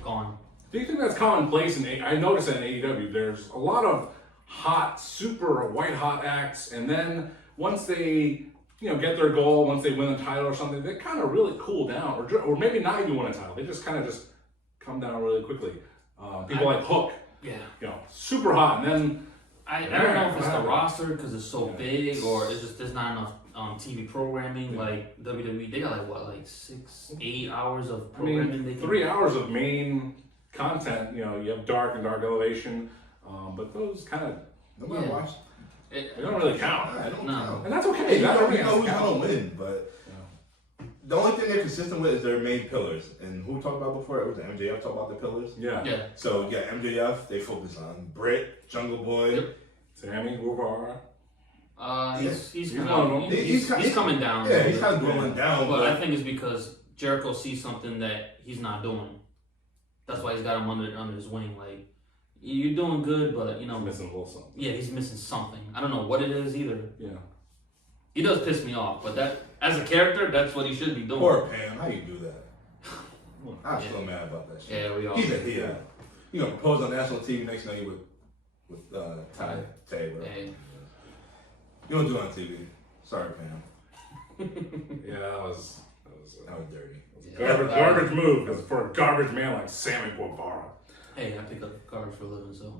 gone. Do you think that's commonplace I noticed that in AEW, there's a lot of hot, super white hot acts, and then once they get their goal, once they win a title or something, they kind of really cool down, or maybe not even win a title. They just kind of just come down really quickly. People like Hook, super hot, and then I don't know if it's the roster because it's so big, or it's just there's not enough TV programming. Like WWE, they got like 6-8 hours of programming. 3 hours of main content. You have Dark and Dark Elevation, but those kind of nobody watched. They don't really count. I don't know. And that's okay. You know who's gonna win, but the only thing they're consistent with is their main pillars. And who we talked about before? It was MJF talk about the pillars. Yeah. So MJF they focus on Britt, Jungle Boy, Sammy Guevara. He's coming down. Yeah, he's kind of going down. But I think it's because Jericho sees something that he's not doing. That's why he's got him under his wing. Like, you're doing good, but He's missing a little something. Yeah, he's missing something. I don't know what it is either. Yeah. He does piss me off, but that as a character, that's what he should be doing. Poor Pam, how you do that? I'm still mad about that shit. Yeah, we all. He's a heel. You know, propose on national TV next night with Ty, bro. Hey. You don't do it on TV. Sorry, Pam. Yeah, that was dirty. Garbage move for a garbage man like Sammy Guevara. Hey, I pick up garbage for a living, so.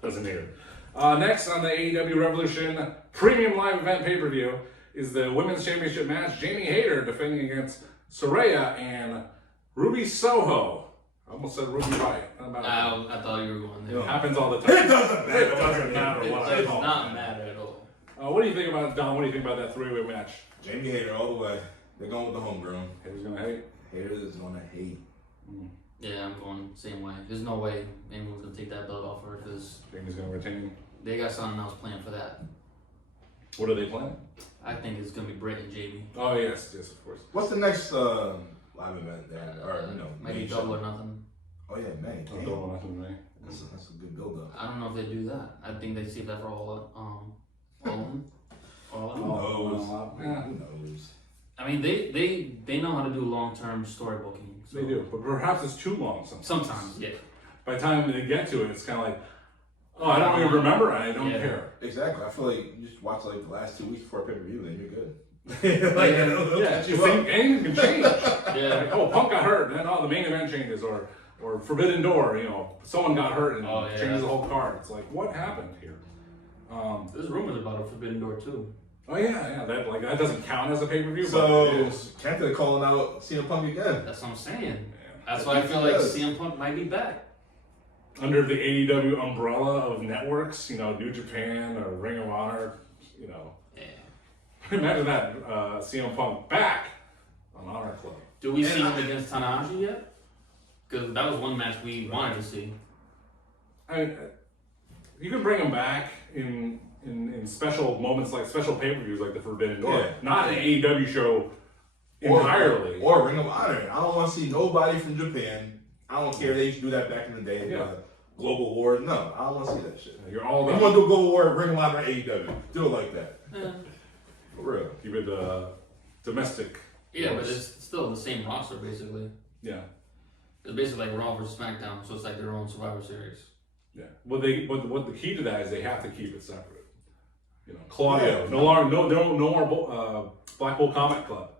Doesn't need it. Next on the AEW Revolution Premium Live Event pay-per-view is the Women's Championship match. Jamie Hayter defending against Saraya and Ruby Soho. I almost said Ruby Riott. I thought you were going there. It happens all the time. It doesn't matter. It doesn't matter what I It call does not matter at all. What do you think about Don? What do you think about that three-way match? Jamie Hayter all the way. They're going with the homegrown. Hayter's gonna hate. Hayter is gonna hate. Yeah, I'm going the same way. There's no way anyone's gonna take that belt off her because Jamie's gonna retain. they got something else planned for that. What are they planning? I think it's gonna be Britt and Jamie. Oh yes, of course. What's the next live event then? Maybe Double or Nothing. Oh yeah, May. Don't go on nothing, right? That's a good build up. I don't know if they do that. I think they save that for all in. Who knows? I mean, they know how to do long-term story booking. So. They do, but perhaps it's too long sometimes. Sometimes, yeah. By the time they get to it, it's kind of like, oh, I don't even remember. I don't care. Exactly. I feel like you just watch like the last 2 weeks before a pay-per-view, then you're good. You think anything can change. Yeah. Like, oh, Punk got hurt, and then the main event changes, or Forbidden Door, someone got hurt and changes the whole card. It's like, what happened here? There's rumors about a Forbidden Door too. Oh yeah, that doesn't count as a pay-per-view. So Kenta they're calling out CM Punk again. That's what I'm saying. That's why I feel like CM Punk might be back. Under the AEW umbrella of networks, New Japan or Ring of Honor, Yeah. Imagine that, CM Punk back on Honor Club. Do we see him against Tanahashi yet? Because that was one match we wanted to see. I mean, you could bring him back in special moments, like special pay-per-views like the Forbidden Door. Not an AEW show entirely. Or Ring of Honor. I don't want to see nobody from Japan. I don't care. They used to do that back in the day. Global War. No, I don't want to see that shit. You're all about. You want to do a Global War, Ring of Honor, AEW. Do it like that. For real. Keep it domestic. Yeah, but it's still the same roster, basically. Yeah. It's basically like Raw versus SmackDown, so it's like their own Survivor Series. Yeah. What the key to that is they have to keep it separate. Claudio, no more Blackpool Combat Club,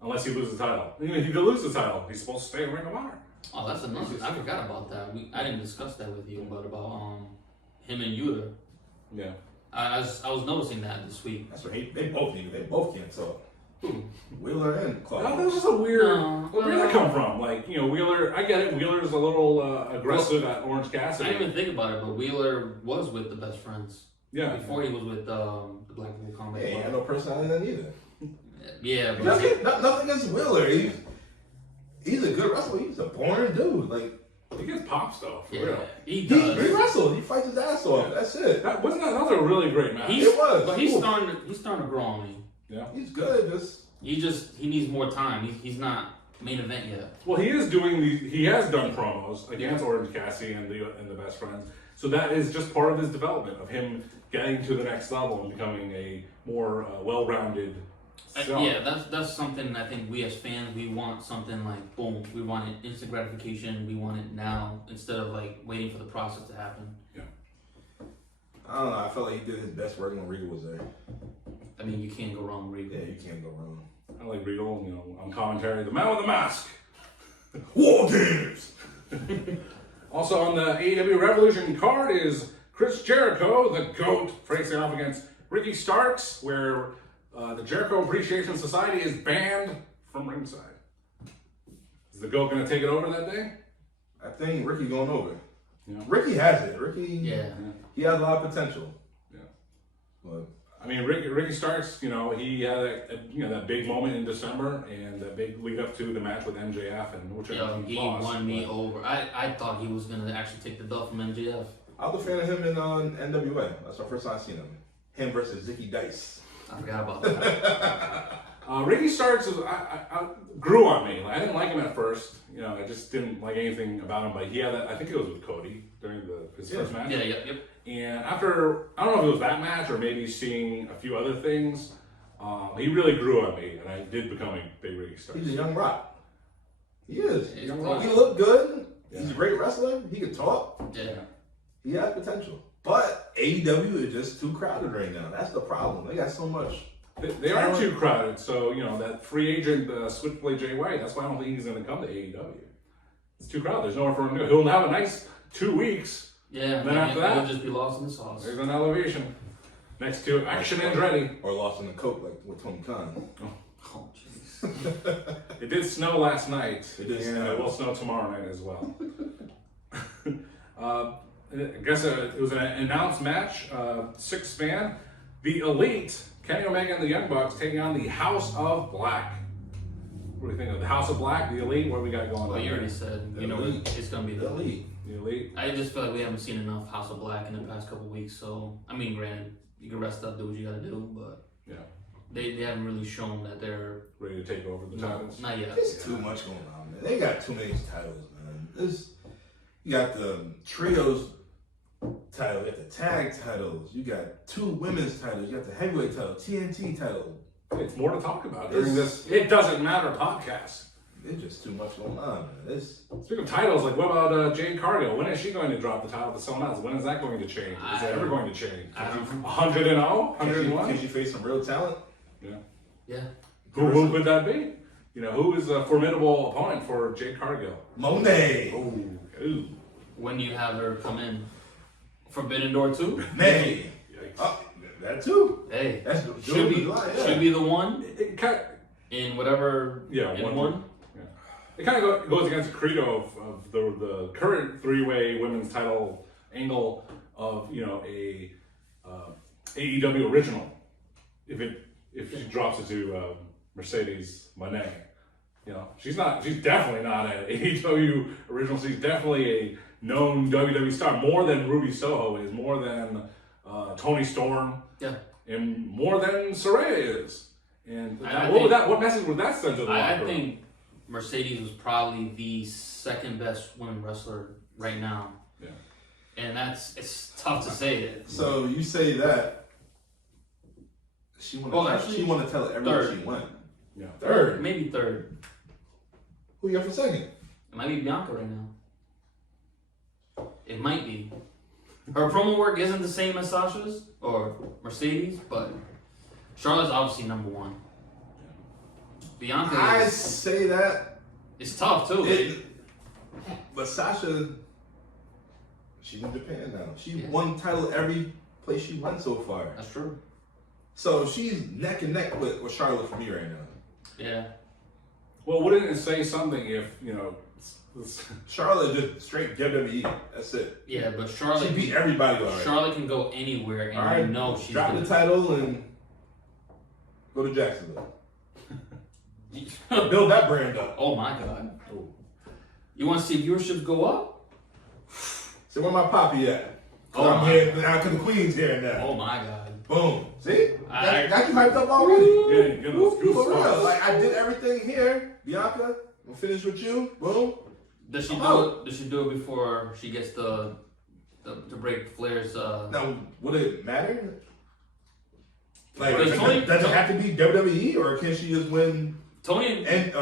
unless he loses the title. Even if he could lose the title, he's supposed to stay in Ring of Honor. Oh, that's another. I forgot about that. I didn't discuss that with you, but about him and Yuta. Yeah. I was noticing that this week. That's right. They both can't talk. Wheeler and Claudio. That was just a weird. Where did that come from? Wheeler. I get it. Wheeler's a little aggressive at Orange Cassidy. I didn't even think about it, but Wheeler was with the Best Friends. Yeah. Before he was with the Blackpool Combat Yeah, he Club. had no personality then either. Yeah, but Nothing against Wheeler. He's a good wrestler. He's a boring dude. Like, He gets pops though, for yeah, real. he he does. wrestles. He fights his ass off. Yeah. That's it. That was a really great match. He's, It was. but he's starting to grow on me. Yeah. He's good. He needs more time. He's not main event yet. Well, he is doing these. He has done promos against Orange Cassidy and the Best Friends. So that is just part of his development of him getting to the next level and becoming a more well-rounded. Yeah, that's something I think we as fans, we want something like boom. We want it instant gratification. We want it now instead of like waiting for the process to happen. Yeah. I don't know. I felt like he did his best work when Regal was there. I mean, you can't go wrong with Regal. Yeah, you can't go wrong. I like Regal, on commentary, the man with the mask. War Games! Also on the AEW Revolution card is Chris Jericho, the GOAT, facing off against Ricky Starks, where the Jericho Appreciation Society is banned from ringside. Is the GOAT going to take it over that day? I think Ricky going over. Yeah. Ricky has it. Ricky, he has a lot of potential. Yeah. But I mean, Ricky Starks, he had that big moment in December and that big lead up to the match with MJF, and which He lost, won me over. I thought he was gonna actually take the belt from MJF. I was a fan of him in NWA. That's the first time I seen him. Him versus Zicky Dice. I forgot about that. Ricky Starks grew on me. I didn't like him at first. I just didn't like anything about him. But he had that. I think it was with Cody during his first match. Yeah, yep. And after, I don't know if it was that match or maybe seeing a few other things, he really grew on me, and I did become a big Ricky Starks. He's a young rock. He is. He's Young close. Rock. He looked good. Yeah. He's a great wrestler. He can talk. Yeah. He has potential. But AEW is just too crowded right now. That's the problem. They got so much. They are too crowded, so that free agent Switchblade Jay White. That's why I don't think he's going to come to AEW. It's too crowded. There's nowhere for him to go. He'll have a nice 2 weeks. Yeah. And then after that, he'll just be lost in the sauce. there's an elevation next to Action Andretti. Or lost in the coke like with Tony Khan. Oh, jeez. It did snow last night, It did and snow. it will snow tomorrow night as well. I guess it was an announced match, 6-man. The Elite, Kenny Omega and the Young Bucks taking on the House of Black. What do you think of the House of Black, the Elite? What do we got going Well, on? you already said, Elite. it's gonna be the Elite. The Elite. I just feel like we haven't seen enough House of Black in the past couple weeks. So I mean, granted, you can rest up, do what you gotta do, but Yeah. they haven't really shown that they're Ready to take over the titles. not yet. There's too much going on, man. They got too many titles, man. You got the trios title, you got the tag titles, you got 2 women's titles, you got the heavyweight title, TNT title. It's more to talk about during this It Doesn't Matter podcast. There's just too much going on, man. Speaking of titles, like what about Jade Cargill? When is she going to drop the title to someone else? When is that going to change? Is it ever going to change? I don't know. 100 and 0? Can 101? she face some real talent? Yeah. Yeah. Who could that be? Who is a formidable opponent for Jade Cargill? Monet. Ooh. When do you have her come in? Forbidden Door 2? May. Yikes. That too. Hey, That's should be yeah. should be the one It kind in whatever. Yeah, in one. one. It kind of goes against the credo of the current 3-way women's title angle of a AEW original. If she drops it to Mercedes Moné, she's definitely not an AEW original. She's definitely a known WWE star, more than Ruby Soho is, more than Tony Storm, Yeah. and more than Saraya is. And I what message would that send to the I locker room? think Mercedes was probably the second best women wrestler right now. Yeah. And it's tough to say that. So you say that she want to tell everyone third. she won. Yeah. Third. Maybe third. Who you got for second? It might be Bianca right now. It might be. Her promo work isn't the same as Sasha's or Mercedes, but Charlotte's obviously number 1. Bianca I is, say that. it's tough too. But Sasha, she's in Japan now. She Yeah. won title every place she went so far. That's true. So she's neck and neck with Charlotte for me right now. Yeah. Well, wouldn't it say something if, Charlotte just straight WWE. That's it. Yeah, but She Charlotte beat everybody already. Charlotte can go anywhere, and All right, you know she's drop gonna the title and go to Jacksonville. Build that brand up. Oh my God! You want to see viewership go up? So where my poppy at? Oh, I'm my. here now because the Queen's here now. Oh my God! Boom. See? I- Got you hyped up already. Yeah, get those For real. goosebumps. Like I did everything here. Bianca, we'll finish with you. Boom. Does she I'm do out. it? Does she do it before she gets the to break Flair's? Now, would it matter? Like, Because does it have to be WWE or can she just win? Tony And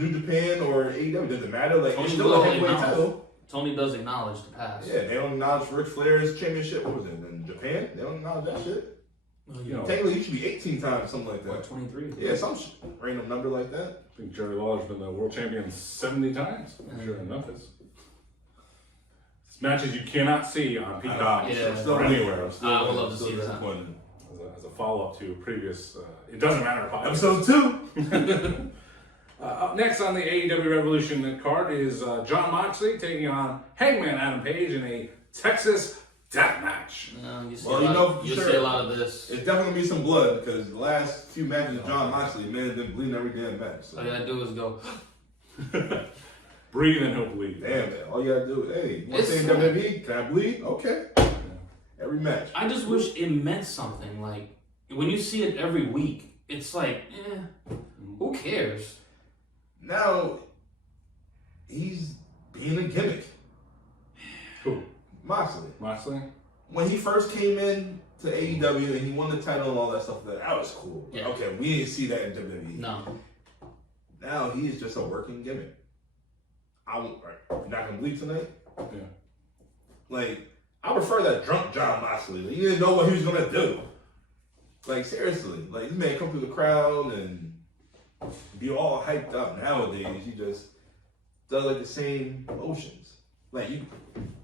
New Japan or AEW, does it matter? Like, Tony it's still a will heavyweight acknowledge. title. Tony does acknowledge the past. Yeah, they don't acknowledge Ric Flair's championship. What was it in Japan? They don't acknowledge that shit. You know, Technically, he should be 18 times, something like What, that. 23? Yeah, some random number like that. I think Jerry Lawler's been the world champion 70 times. I'm sure in Memphis. It's matches you cannot see on Peacock Yeah. Still or anywhere. I would love to still see that. disappointed. As a follow-up to previous, it doesn't matter. Episode 2. Up next on the AEW Revolution card is Jon Moxley taking on Hangman Adam Page in a Texas death match. You see Well, a you lot, know, you'll sure. see a lot of this. It's definitely gonna be some blood because the last few matches of Jon Moxley, man, has been bleeding every damn match. So. All you gotta do is go. Breathe and he'll bleed. Damn, man. All you gotta do is, hey, you want to It's say in WWE? Can I bleed? Okay. Every match. I just wish it meant something. Like when you see it every week, it's like, who cares? Now, he's being a gimmick. Who? Moxley. Moxley? When he first came in to AEW and he won the title and all that stuff, that was cool. Yeah. Okay, we didn't see that in WWE. No. Now he's just a working gimmick. You're not gonna bleed tonight? Yeah. Like, I prefer that drunk Jon Moxley. Like, he didn't know what he was gonna do. Like, seriously. Like, this man come through the crowd and be all hyped up. Nowadays, he just does like the same motions. Like, you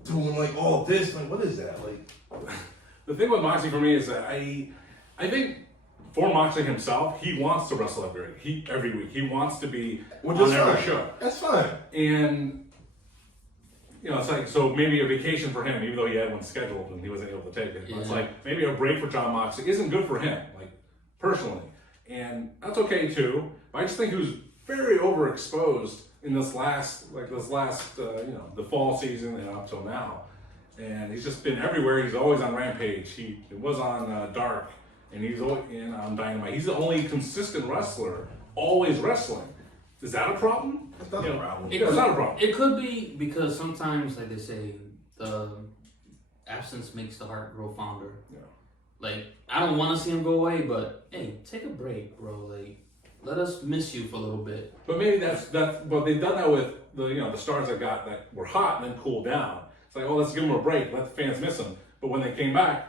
doing like all this. Like, what is that? Like, The thing with Moxley for me is that I think for Moxley himself, he wants to wrestle every week. He wants to be which on is every fine. show. That's fine. And it's like, so maybe a vacation for him, even though he had one scheduled and he wasn't able to take it. But it's Yeah. like maybe a break for Jon Moxley isn't good for him, like personally, and that's okay too. But I just think he was very overexposed in this last the fall season and up till now, and he's just been everywhere. He's always on Rampage. He was on Dark, and he's always on Dynamite. He's the only consistent wrestler, always wrestling. Is that a problem? That's not a problem. It's not a problem. It could be because sometimes, like they say, the absence makes the heart grow fonder. Yeah. Like, I don't want to see him go away, but hey, take a break, bro. Like, let us miss you for a little bit. But maybe that's but they've done that with the stars that were hot and then cooled down. It's like, oh, let's give them a break, let the fans miss them. But when they came back,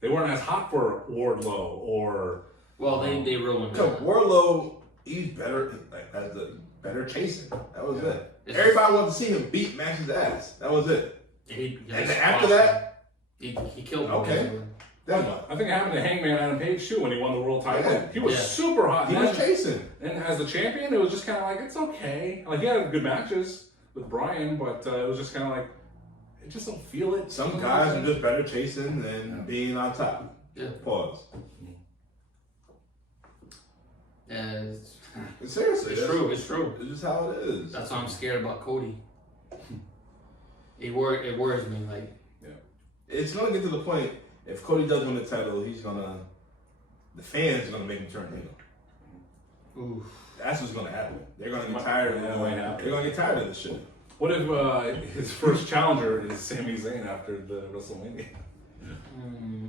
they weren't as hot for Wardlow or Well, they ruined Because it. Wardlow, he's better, like, as the better chasing. That was it. It's Everybody wanted to see him beat Max's ass. That was it. He And then after that, he killed him. Okay. basically. then what? I think it happened to Hangman Adam Page too when he won the world title. Yeah. He was Yeah. super hot. He And was chasing. and as the champion, it was just kind of like, it's okay. Like, he had good matches with Bryan, but it was just kind of like, I just don't feel it. Some guys are just better chasing than being on top. Yeah. Pause. Yeah, Seriously. it's that's- true. It's true. It's just how it is. That's why I'm scared about Cody. It worries me. Like, It's going to get to the point, if Cody does win the title, the fans are going to make him turn heel. ooh, That's what's going to happen. They're going to get tired of Yeah, it. might happen. They're going to get tired of this shit. What if his first challenger is Sami Zayn after the WrestleMania?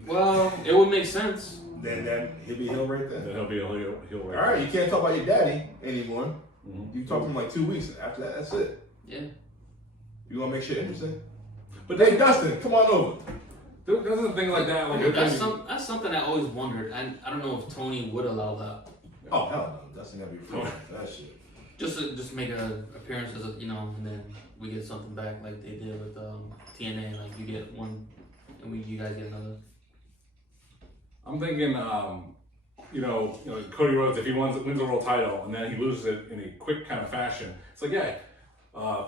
well, it would make sense. Then he'll be heel right Then there. he'll be a heel All right, you can't talk about your daddy anymore. Mm-hmm. You talk to him like 2 weeks. After that, that's it. Yeah. You want to make shit interesting? But Hey, Dustin, come on over. there's a thing like that. Like That's something I always wondered. I don't know if Tony would allow that. Oh, hell no. Dustin got to be free. That shit. Just make an appearance as and then we get something back like they did with TNA. Like you get one, and you guys get another. I'm thinking, Cody Rhodes, if he wins the world title and then he loses it in a quick kind of fashion, it's like, yeah,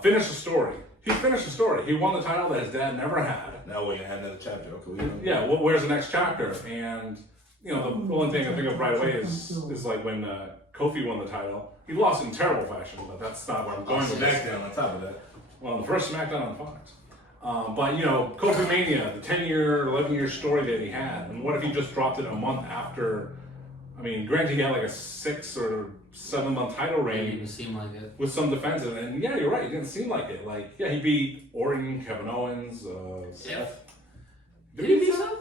finish the story. He finished the story. He won the title that his dad never had. Now we're gonna have another chapter. Okay. Yeah. Well, where's the next chapter? And the only thing I think of right away is like when Kofi won the title. He lost in terrible fashion, but that's not where I'm going with this. SmackDown on top of that. Well, the first SmackDown on Fox. But Kofi Mania, the 10-year, 11-year story that he had, and what if he just dropped it a month after? I mean, granted, he had like a 6 or 7 month title It reign. didn't even seem like it. With some defensive, and yeah, you're right. It didn't seem like it. Like, yeah, he beat Orton, Kevin Owens, Seth. Did he beat Seth?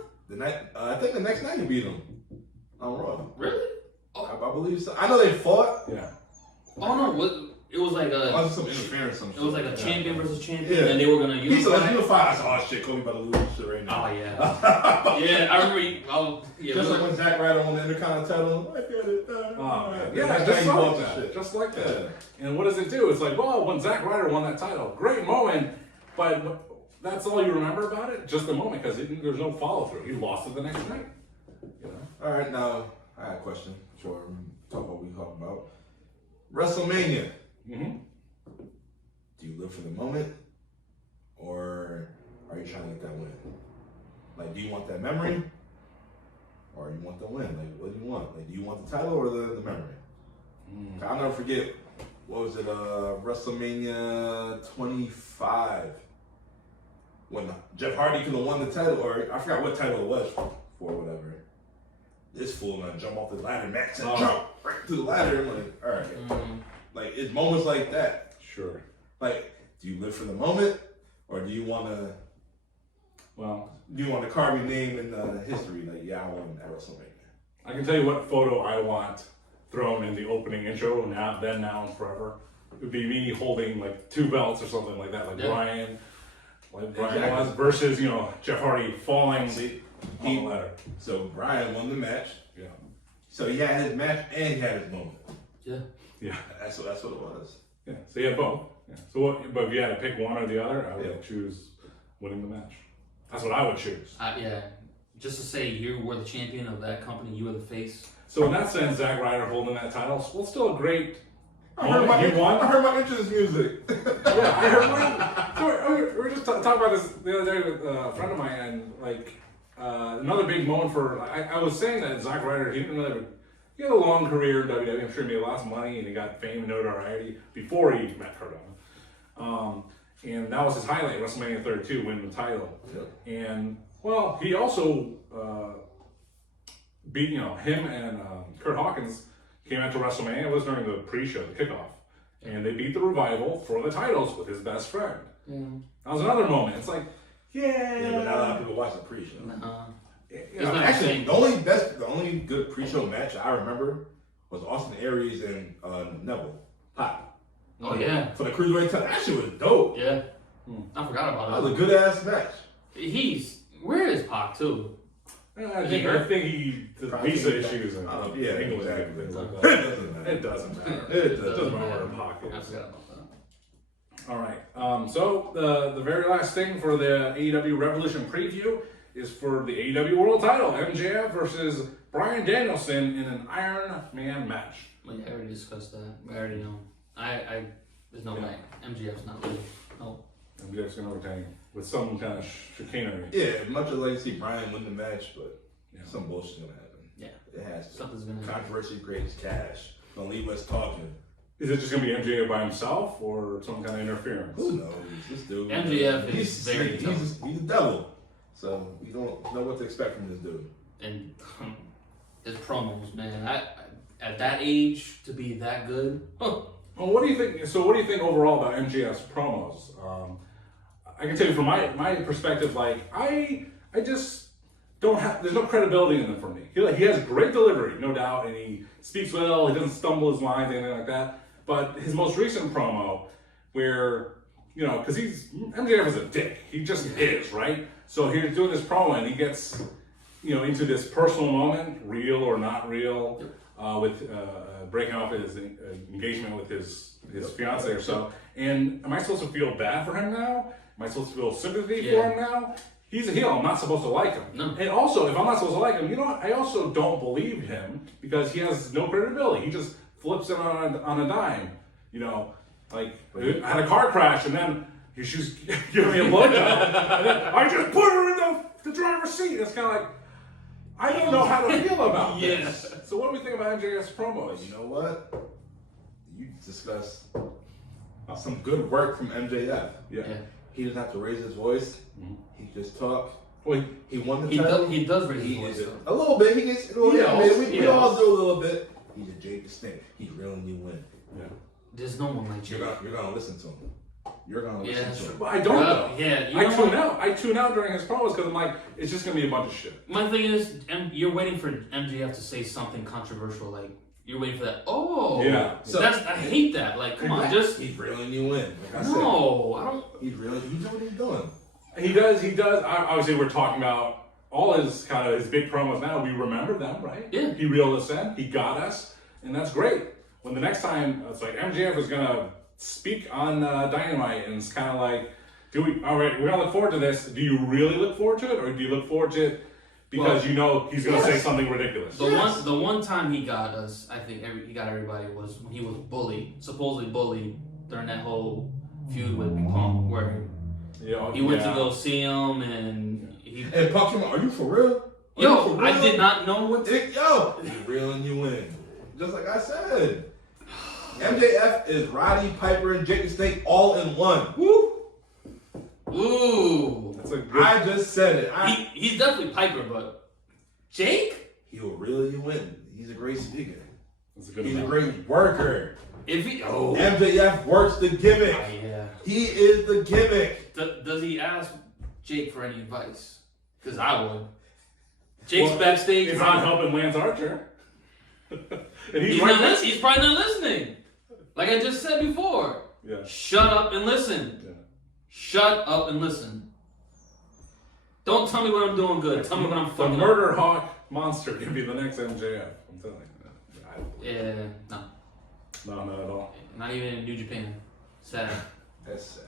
I think the next night he beat him on Raw. Really? I believe so. I know they fought. Yeah. Oh no! It was like a. Some interference. It was like a champion versus champion, Yeah. and they were gonna use. He's like unify. I said, oh shit, Kobe about to lose this shit right now. Oh yeah. Yeah, I remember. Just like when Zack Ryder won the Intercontinental title. I get it. Yeah, just like that. Yeah. And what does it do? It's like, well, when Zack Ryder won that title, great moment, but that's all you remember about it? Just the moment, because there's no follow through. He lost it the next night. All right, now I have a question. Sure, talk about what we talk about. WrestleMania. Mm-hmm. Do you live for the moment, or are you trying to get that win? Like, do you want that memory, or you want the win? Like, what do you want? Like, do you want the title or the memory? I'll never forget. What was it? WrestleMania 25, when Jeff Hardy could have won the title, or I forgot what title it was for whatever. This fool gonna jump off the ladder, Max, and jump right through the ladder. I'm like, all right. Like, it's moments like that. Sure. Like, do you live for the moment, or do you want to? Well, do you want to carve your name in history? Like, yeah, I won at WrestleMania. I can tell you what photo I want thrown in the opening intro, now and forever. It would be me holding like 2 belts or something like that, like Brian was, versus Jeff Hardy falling on the ladder. So Brian won the match. Yeah. So he had his match and he had his moment. Yeah. Yeah. That's what it was. Yeah. So you had both. Yeah. So but if you had to pick one or the other, I would choose winning the match. That's what I would choose. Yeah. Just to say you were the champion of that company, you were the face. So in that sense, Zack Ryder holding that title, well, still a great I heard my entrance music. Yeah, I heard. So we were just talking about this the other day with a friend of mine, and like another big moment for. I was saying that Zack Ryder, he didn't really. He had a long career in WWE. I'm sure he made lots of money, and he got fame and notoriety before he met Cardona. And that was his highlight, WrestleMania 32, win the title. Yep. And well, he also beat him and Kurt Hawkins came out to WrestleMania. It was during the pre-show, the kickoff, and they beat the Revival for the titles with his best friend. Yeah. That was another moment. It's like, yeah, but not a lot of people watch the pre-show. Actually, the only good pre-show match I remember was Austin Aries and Neville. Pop. Oh yeah. For the cruiserweight title, that shit was dope. Yeah. I forgot about that. That was a good ass match. He's weird as Pac too. I think he the visa issues and England. Exactly. It doesn't matter. It doesn't matter where Pac is. I forgot about that. All right. So the very last thing for the AEW Revolution preview is for the AEW World Title, MJF versus Bryan Danielson in an Iron Man match. Well, yeah, I already discussed that. We already know. There's no way. MJF's not losing. No. MJF's gonna retain with some kind of chicanery. Yeah, much as I'd like to see Bryan win the match, but some bullshit's gonna happen. Yeah. It has to. Something's gonna happen. Controversy creates cash. Don't leave us talking. Is it just gonna be MJF by himself or some kind of interference? Who knows? This dude. MJF is very tough. He's the devil. So we don't know what to expect from this dude. And his promos, man. At that age to be that good. Huh. Well, what do you think? So, what do you think overall about MJF's promos? I can tell you from my perspective, like I just don't have. There's no credibility in them for me. He has great delivery, no doubt, and he speaks well. He doesn't stumble his lines, anything like that. But his most recent promo, where because MJF is a dick. He just is, right? So he's doing this promo, and he gets into this personal moment, real or not real, with breaking off his engagement with his fiance or so. And am I supposed to feel bad for him now? Am I supposed to feel sympathy for him now? He's a heel. I'm not supposed to like him. No. And also, if I'm not supposed to like him, I also don't believe him because he has no credibility. He just flips it on a dime. Like, I had a car crash, and then she was giving me a blowjob, and then I just put her in the driver's seat. It's kind of like, I don't know how to feel about this. So what do we think about MJF's promos? You know what? You discussed some good work from MJF. Yeah. He doesn't have to raise his voice. Mm-hmm. He just talk. Well, he won the title. He does raise his voice. A little bit. He gets. We all do a little bit. He's a Jake the Snake. He's reeling you in. Yeah. There's no one like Jake. You're gonna listen to him. You're gonna listen to him. Well, I don't know. Yeah, I tune out during his promos because I'm like, it's just gonna be a bunch of shit. My thing is, you're waiting for MJF to say something controversial, like you're waiting for that. Oh, yeah. So I hate that. Like, come on, just he's reeling you in. Like I said, no, I don't. He's really. He knows what he's doing. He does. Obviously, we're talking about all his his big promos now. We remember them, right? Yeah. He reeled us in. He got us, and that's great. When the next time it's like MJF is gonna speak on Dynamite, and it's kind of like, all right, we're gonna look forward to this. Do you really look forward to it, or do you look forward to it because you know he's gonna say something ridiculous? The one time he got us, I think he got everybody, was when he was supposedly bullied during that whole feud with Punk, where he went to go see him, and Punk came, are you for real? I did not know what to... He's reeling you in. Just like I said. MJF is Roddy Piper and Jake the Snake all in one. Woo! Ooh. That's a good... I just said it. He's definitely Piper, but Jake? He will reel you in. He's a great speaker. That's a good He's amount. a great worker. Oh. MJF works the gimmick. Yeah. He is the gimmick. Does he ask Jake for any advice? Because I would. Jake's backstage. He's not helping Lance Archer. And He's probably not listening. Like I just said before. Yeah. Shut up and listen. Yeah. Shut up and listen. Don't tell me when I'm doing good. Tell me when I'm fucking The murder hawk monster could be the next MJF. I'm telling you. Yeah, no. No, not at all. Not even in New Japan. Sad. That's sad.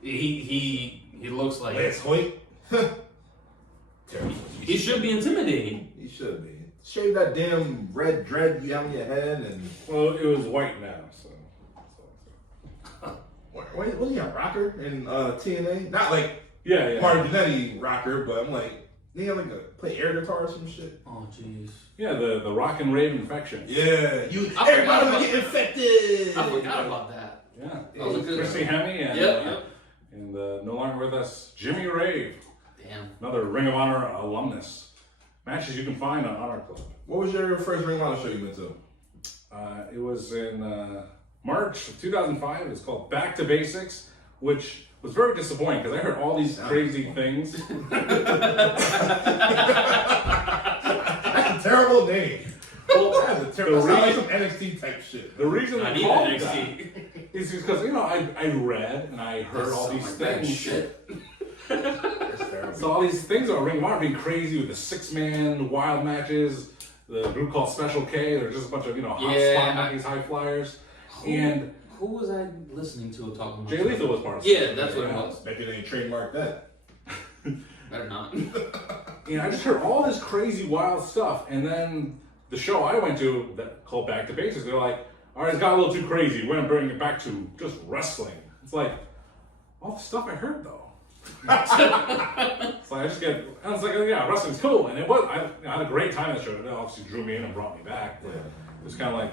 He looks like Lance Hoyt. Terrible. he should be intimidating. He should be. Shave that damn red dread you have on your head and. Well, it was white now, so. Was he a rocker in TNA? Not like Yeah. Marty Jannetty rocker, but I'm like, he had play air guitar or some shit. Oh jeez. Yeah, the rock and rave infection. Yeah, everybody get infected. I forgot about that. Yeah. That was a good Chrissy one. Hemme and and no longer with us, Jimmy Rave. Damn. Another Ring of Honor alumnus. Matches you can find on Honor Club. What was your first Ring of Honor show you went to? It was in March of 2005. It was called Back to Basics, which was very disappointing because I heard all these crazy things. That's a terrible name. Well, that's a terrible. Sounds like some NXT type shit. The reason I I need called NXT. that is because I read and I heard all these things. Shit. That's terrible. So all these things are Ring of Honor being crazy with the 6-man wild matches. The group called Special K. They're just a bunch of hot spot monkeys, high flyers. And who was I listening to talking about? Jay Lethal was part of it. Yeah, that's what it was. Maybe they trademarked that. Better not. And I just heard all this crazy wild stuff, and then the show I went to that called Back to Basics, they're like, all right, it's got a little too crazy. We're gonna bring it back to just wrestling. It's like all the stuff I heard though. So I just get, and it's like, yeah, wrestling's cool, and it was. I had a great time at the show. It obviously drew me in and brought me back. But it was kind of like,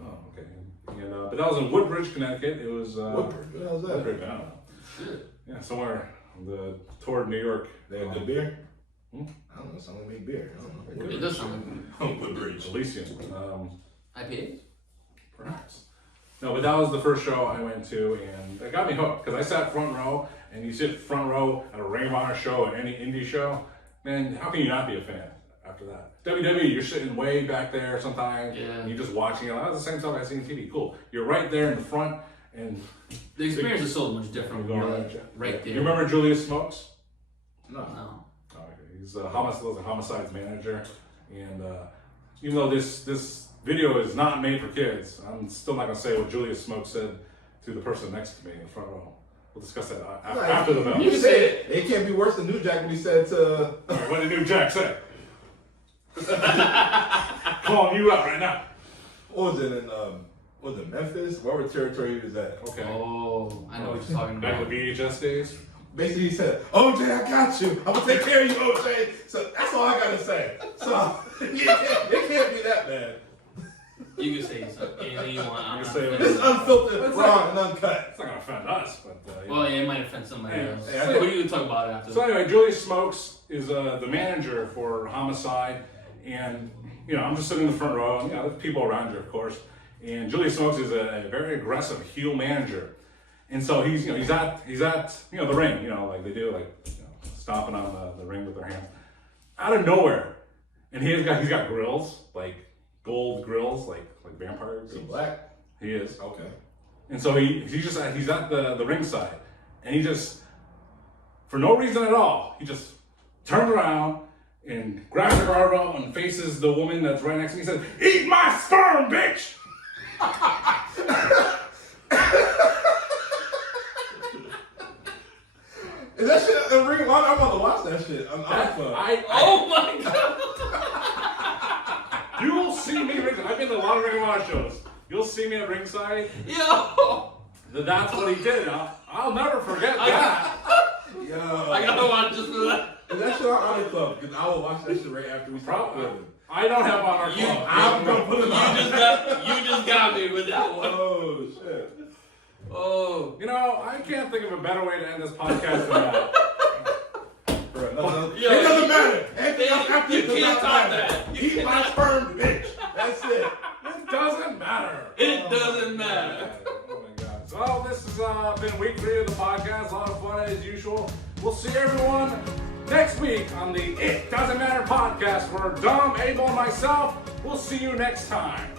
oh, okay. And but that was in Woodbridge, Connecticut. It was Woodbridge. What the hell's that? Woodbridge, I don't know. Yeah, somewhere toward New York. They have good beer. Hmm? I don't know. Someone make beer. I don't know. It does sound Woodbridge. Elysium. IPAs? Perhaps. No, but that was the first show I went to, and it got me hooked because I sat front row, and you sit front row at a Ring of Honor show, at any indie show, man, how can you not be a fan after that? WWE, you're sitting way back there sometimes, and you're just watching it. That's the same stuff I see on TV. Cool. You're right there in the front, and the experience is so much different when you're right there. You remember Julius Smokes? No. Oh, okay. He's a homicides manager, and even though this video is not made for kids, I'm still not going to say what Julius Smoke said to the person next to me in the front row. We'll discuss that after the bell. You can say it. It can't be worse than New Jack when he said to... What did New Jack say? Calling you out right now. What was it in was it Memphis? Whatever territory he was at. Okay. Oh, I know what you're talking Back about. in the VHS days. Basically, he said, "OJ, I got you. I'm gonna take care of you, OJ." So that's all I gotta say. So it can't be that bad. You can say something, anything you want. I'm You not can say offended. This is unfiltered, It's raw, and uncut. It's not gonna offend us, but Well, yeah, it might offend somebody Yeah. else. Yeah, I So know. we can talk about it after. So anyway, Julius Smokes is the manager for Homicide, and I'm just sitting in the front row, and there's people around you, of course. And Julius Smokes is a very aggressive heel manager, and so he's at the ring, like they do, stomping on the ring with their hands, out of nowhere, and he's got grills, like gold grills, like vampire Is he grills. black? He is. Okay. And so he's at the ringside, and he just, for no reason at all, he just turns around and grabs a barbell and faces the woman that's right next to me. He says, "Eat my sperm, bitch!" Is that shit in the ring? I'm about to watch that shit. I'm Oh my god! You will see me. I've been to a lot of Ring of Honor shows. You'll see me at ringside. Yo! That's what he did. I'll never forget that. Yo. I gotta watch this for that. Is that shit on Honor Club? Because I will watch that shit right after we stop Probably. filming. I don't have Honor You- Club. I'm gonna put it on. You just got me with that one. Oh shit. Oh. I can't think of a better way to end this podcast than that. Bro, Yo, it doesn't matter. Anything else you after it does can't not top matter. that. You Eat my cannot- sperm, bitch. That's it. It doesn't matter. It doesn't matter. Oh my God. So this has been week 3 of the podcast. A lot of fun as usual. We'll see everyone next week on the It Doesn't Matter podcast. For Dom, Abel, and myself, we'll see you next time.